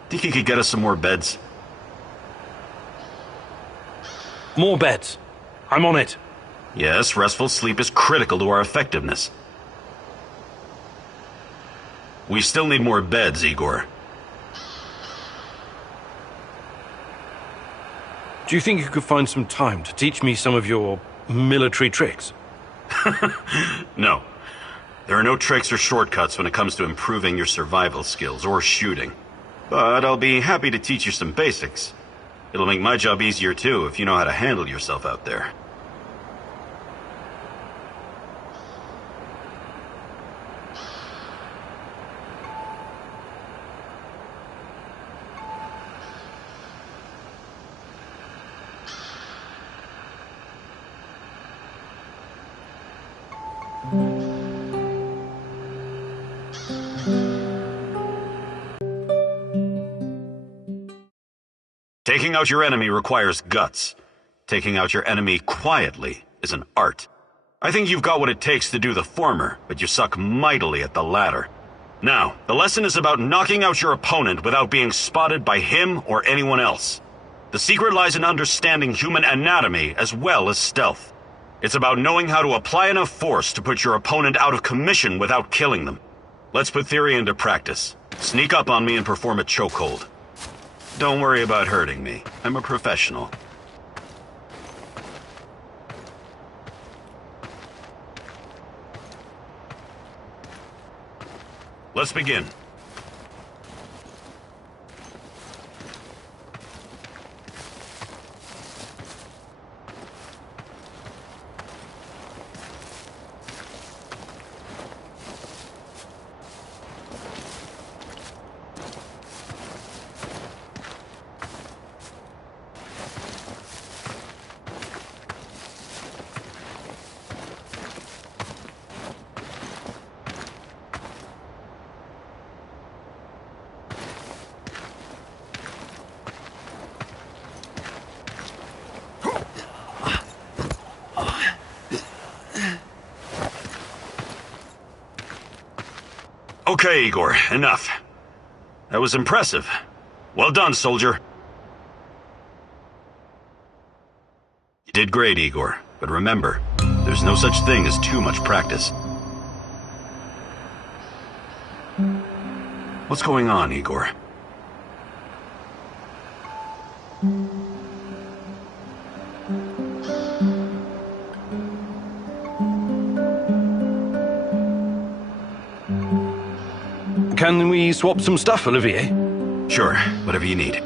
Think you could get us some more beds? More beds. I'm on it. Yes, restful sleep is critical to our effectiveness. We still need more beds, Igor. Do you think you could find some time to teach me some of your military tricks? No. There are no tricks or shortcuts when it comes to improving your survival skills or shooting. But I'll be happy to teach you some basics. It'll make my job easier too if you know how to handle yourself out there. Taking out your enemy requires guts. Taking out your enemy quietly is an art. I think you've got what it takes to do the former, but you suck mightily at the latter. Now, the lesson is about knocking out your opponent without being spotted by him or anyone else. The secret lies in understanding human anatomy as well as stealth. It's about knowing how to apply enough force to put your opponent out of commission without killing them. Let's put theory into practice. Sneak up on me and perform a chokehold. Don't worry about hurting me. I'm a professional. Let's begin. Okay, Igor, enough. That was impressive. Well done, soldier. did great, Igor. But remember, there's no such thing as too much practice. What's going on, Igor? Can we swap some stuff, Olivier? Sure, whatever you need.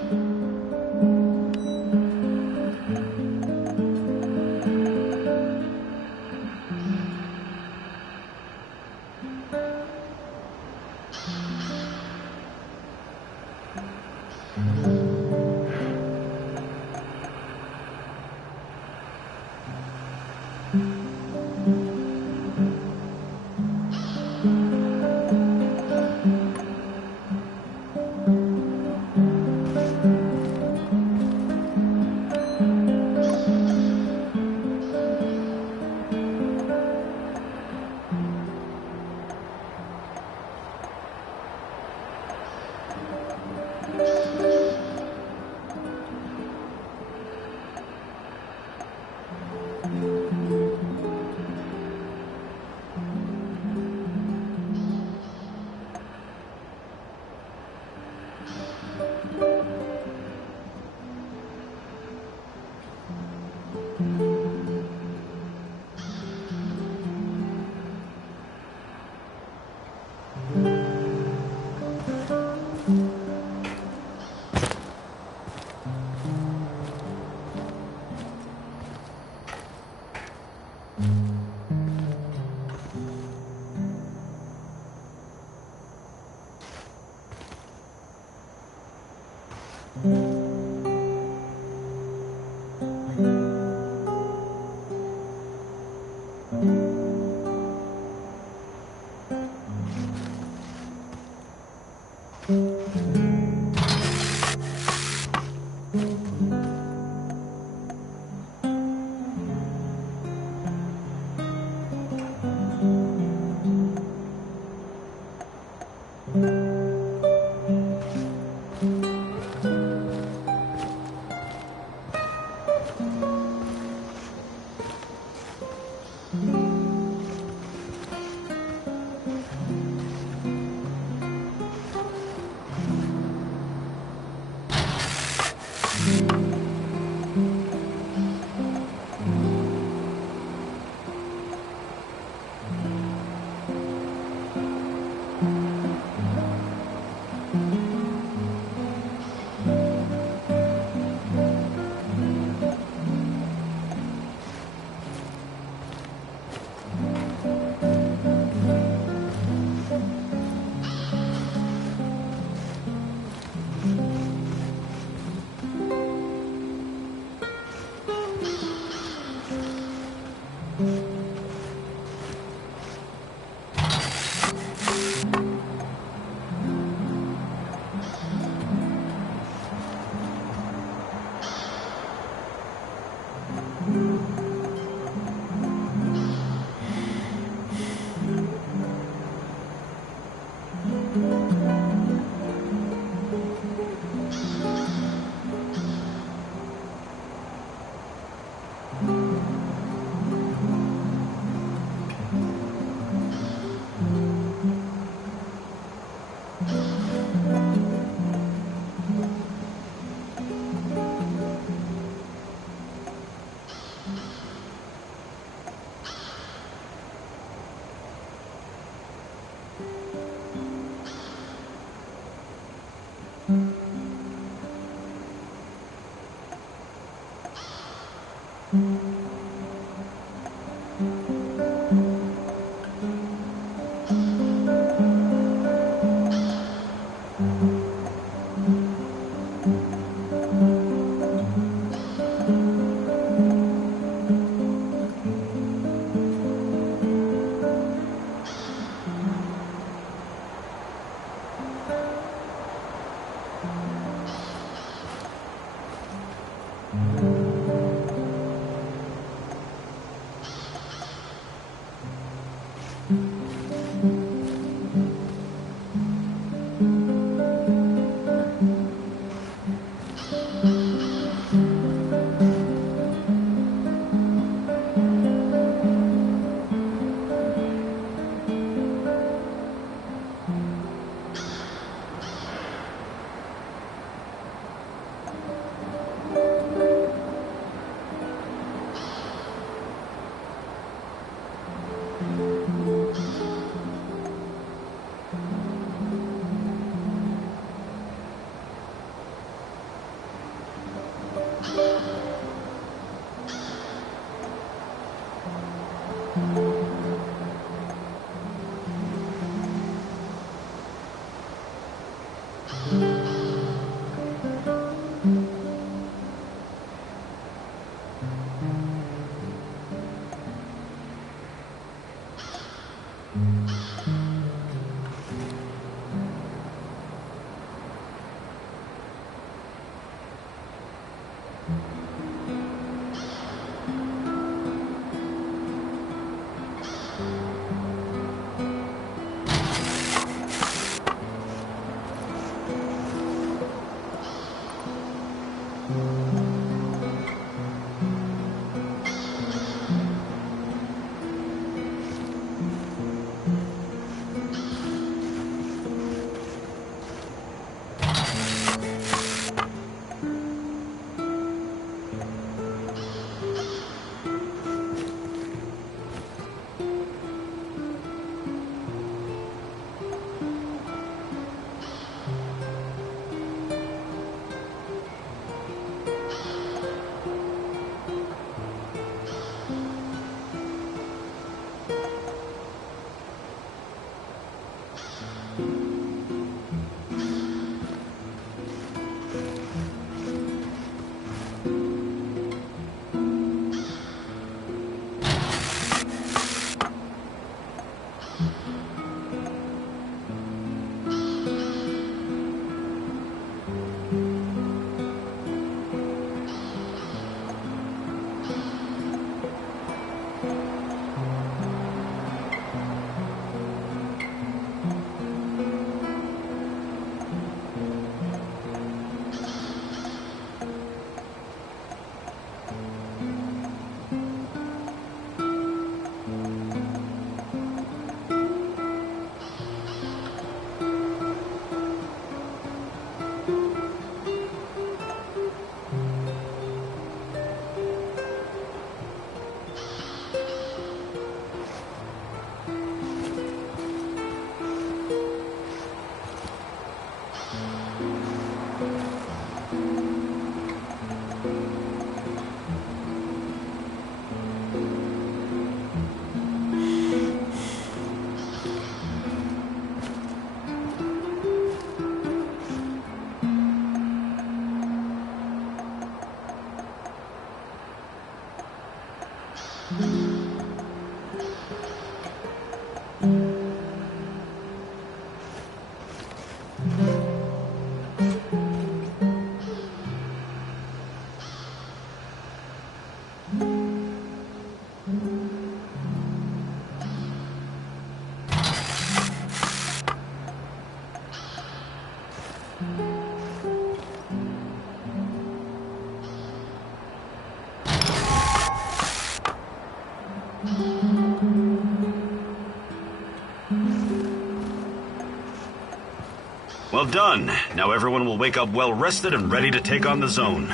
Well done. Now everyone will wake up well rested and ready to take on the zone.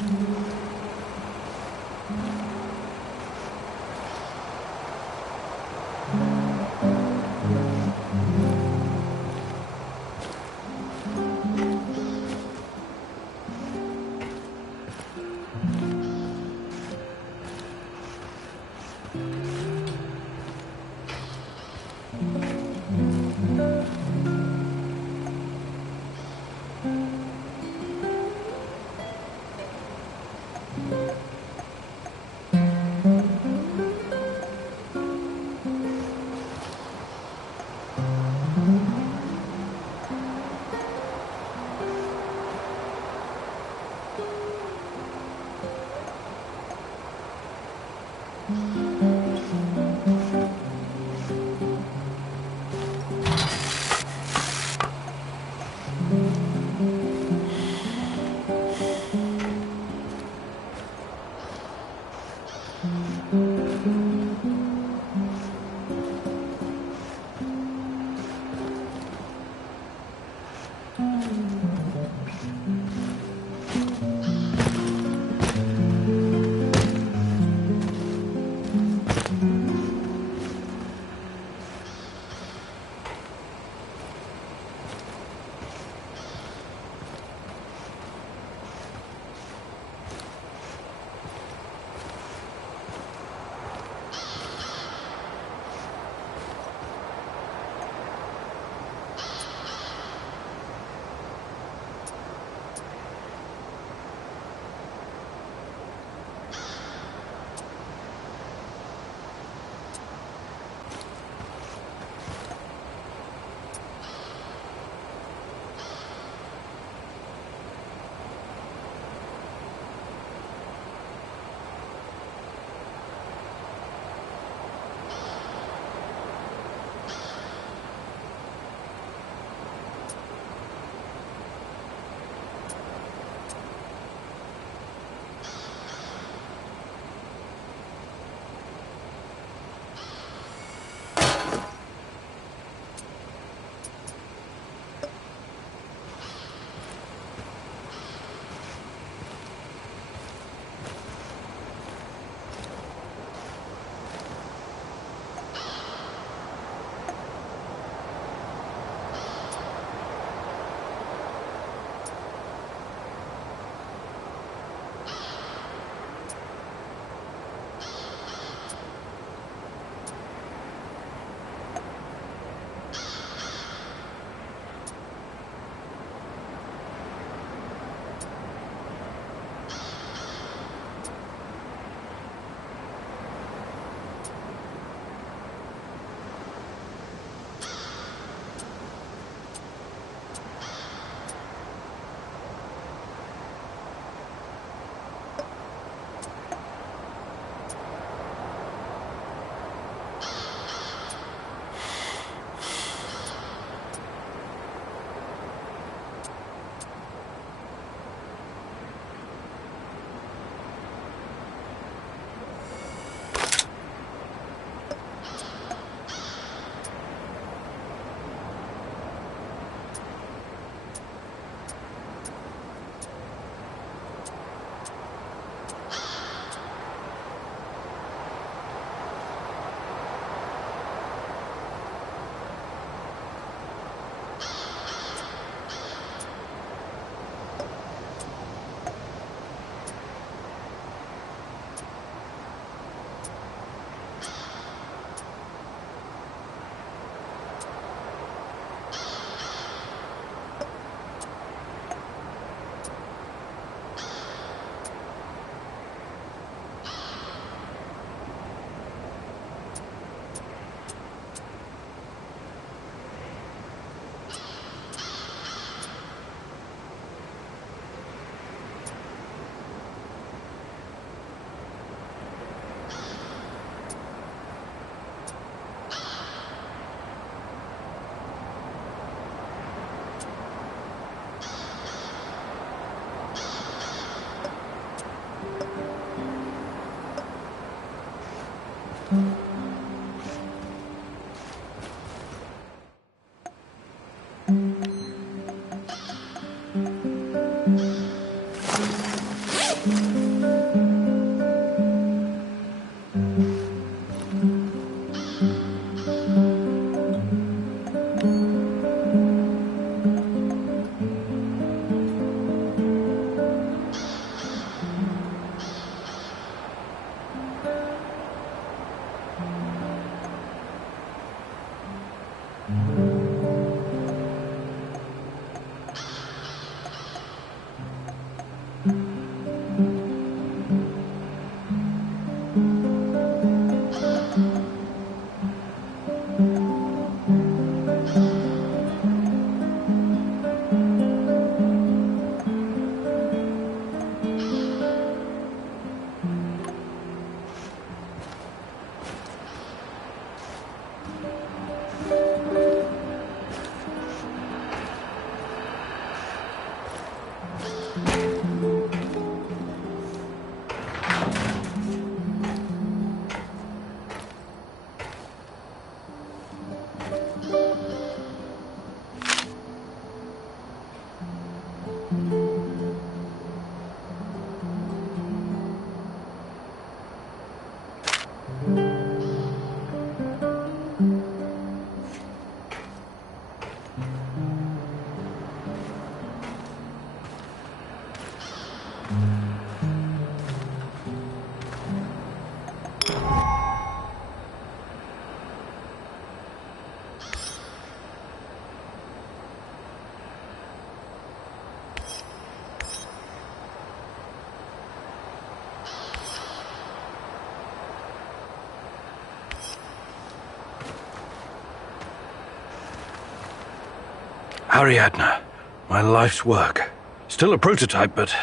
Ariadne, my life's work. Still a prototype, but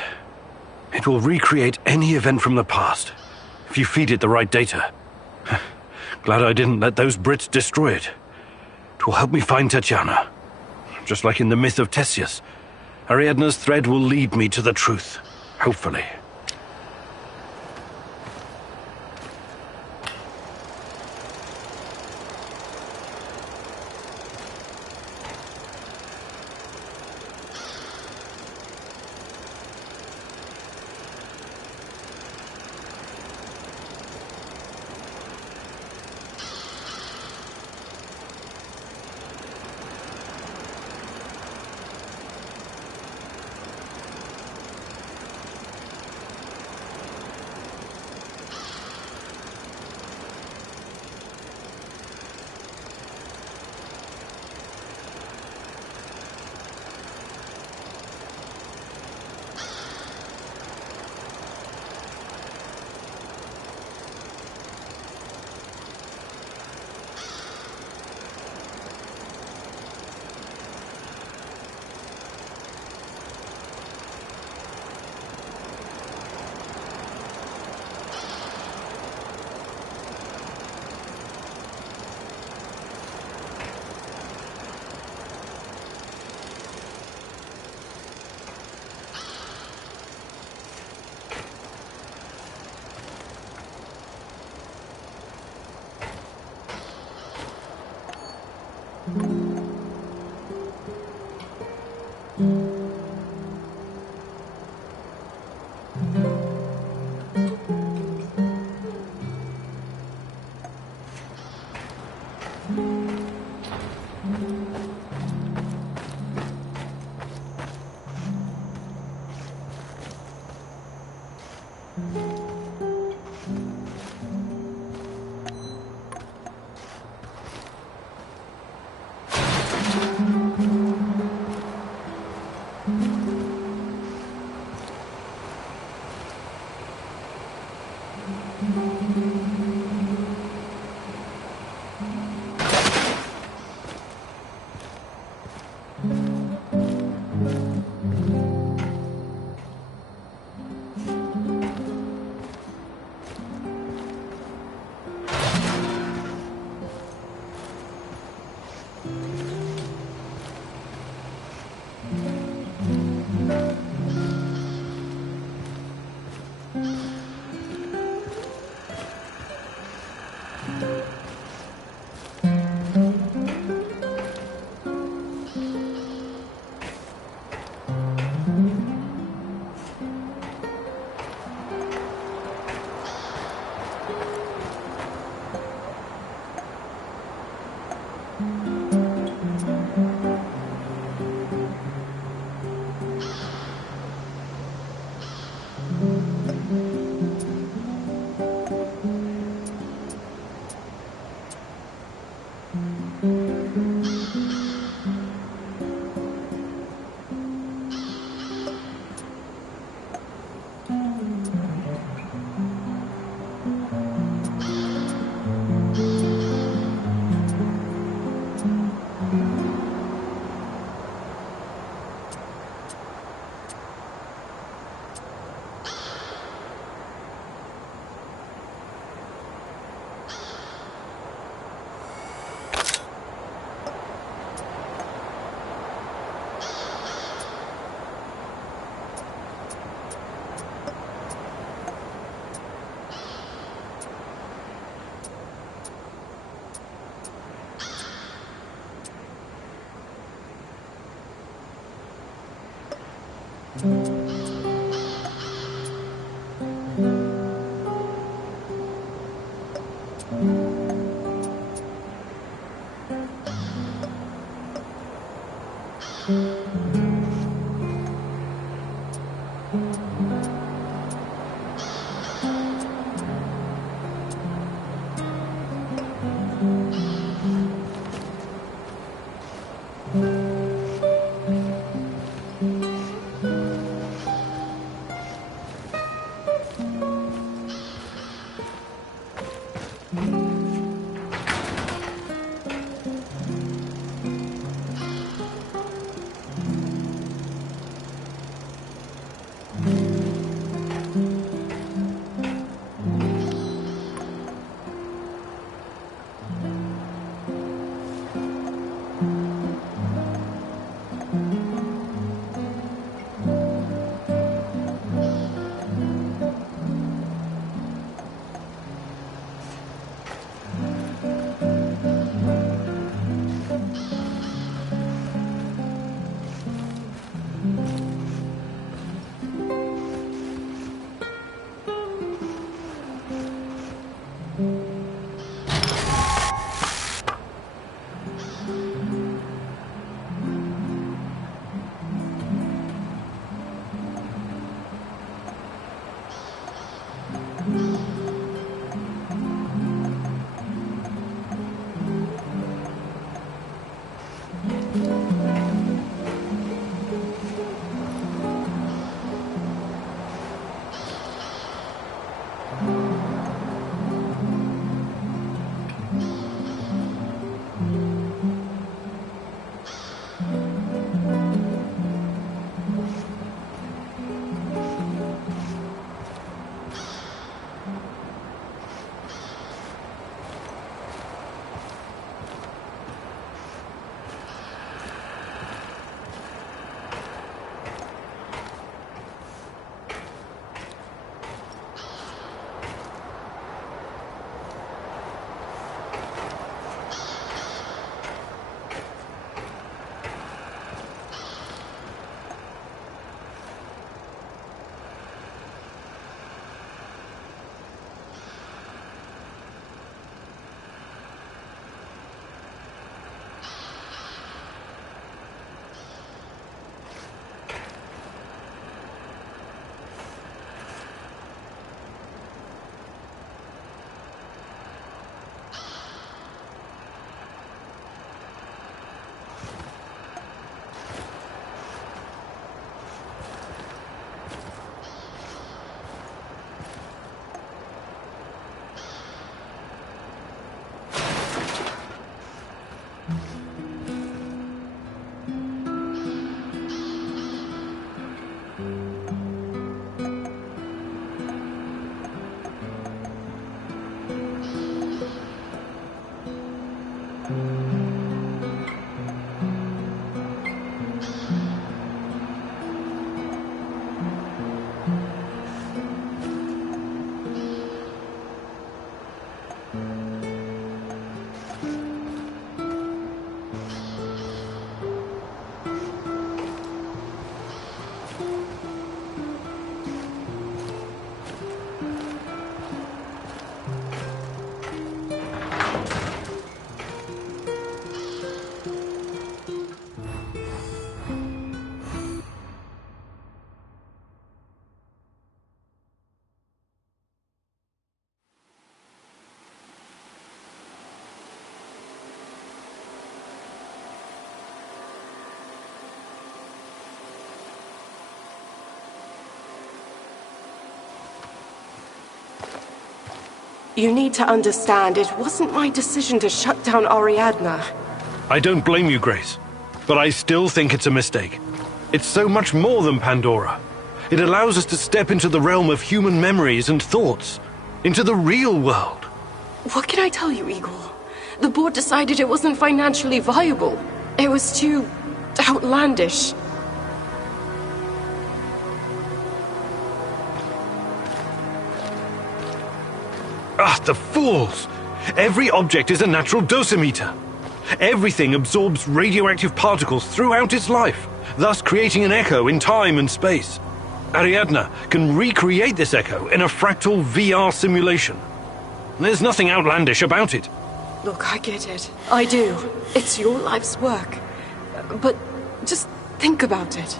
it will recreate any event from the past, if you feed it the right data. Glad I didn't let those Brits destroy it. It will help me find Tatiana. Just like in the myth of Theseus, Ariadne's thread will lead me to the truth, hopefully. You need to understand, it wasn't my decision to shut down Ariadna. I don't blame you, Grace. But I still think it's a mistake. It's so much more than Pandora. It allows us to step into the realm of human memories and thoughts. Into the real world. What can I tell you, Igor? The board decided it wasn't financially viable. It was too outlandish. Ah, the fools! Every object is a natural dosimeter. Everything absorbs radioactive particles throughout its life, thus creating an echo in time and space. Ariadna can recreate this echo in a fractal VR simulation. There's nothing outlandish about it. Look, I get it. I do. It's your life's work. But just think about it.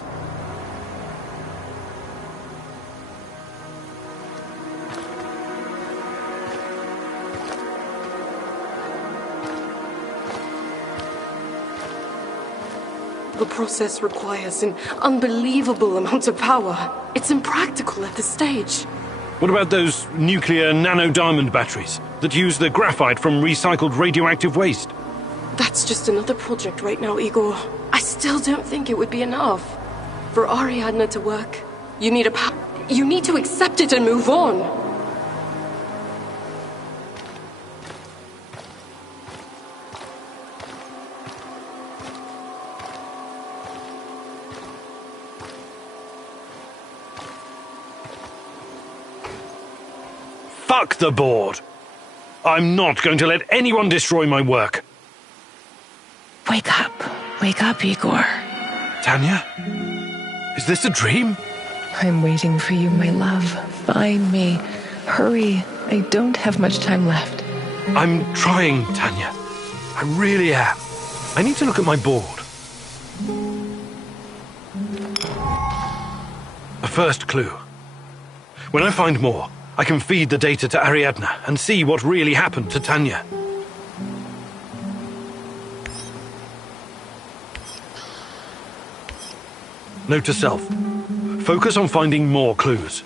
The process requires an unbelievable amount of power. It's impractical at this stage. What about those nuclear nanodiamond batteries that use the graphite from recycled radioactive waste? That's just another project right now, Igor. I still don't think it would be enough. For Ariadna to work, you need to accept it and move on. Fuck the board! I'm not going to let anyone destroy my work. Wake up, Igor. Tanya? Is this a dream? I'm waiting for you, my love. Find me. Hurry, I don't have much time left. I'm trying, Tanya. I really am. I need to look at my board. A first clue. When I find more, I can feed the data to Ariadna and see what really happened to Tanya. Note to self. Focus on finding more clues.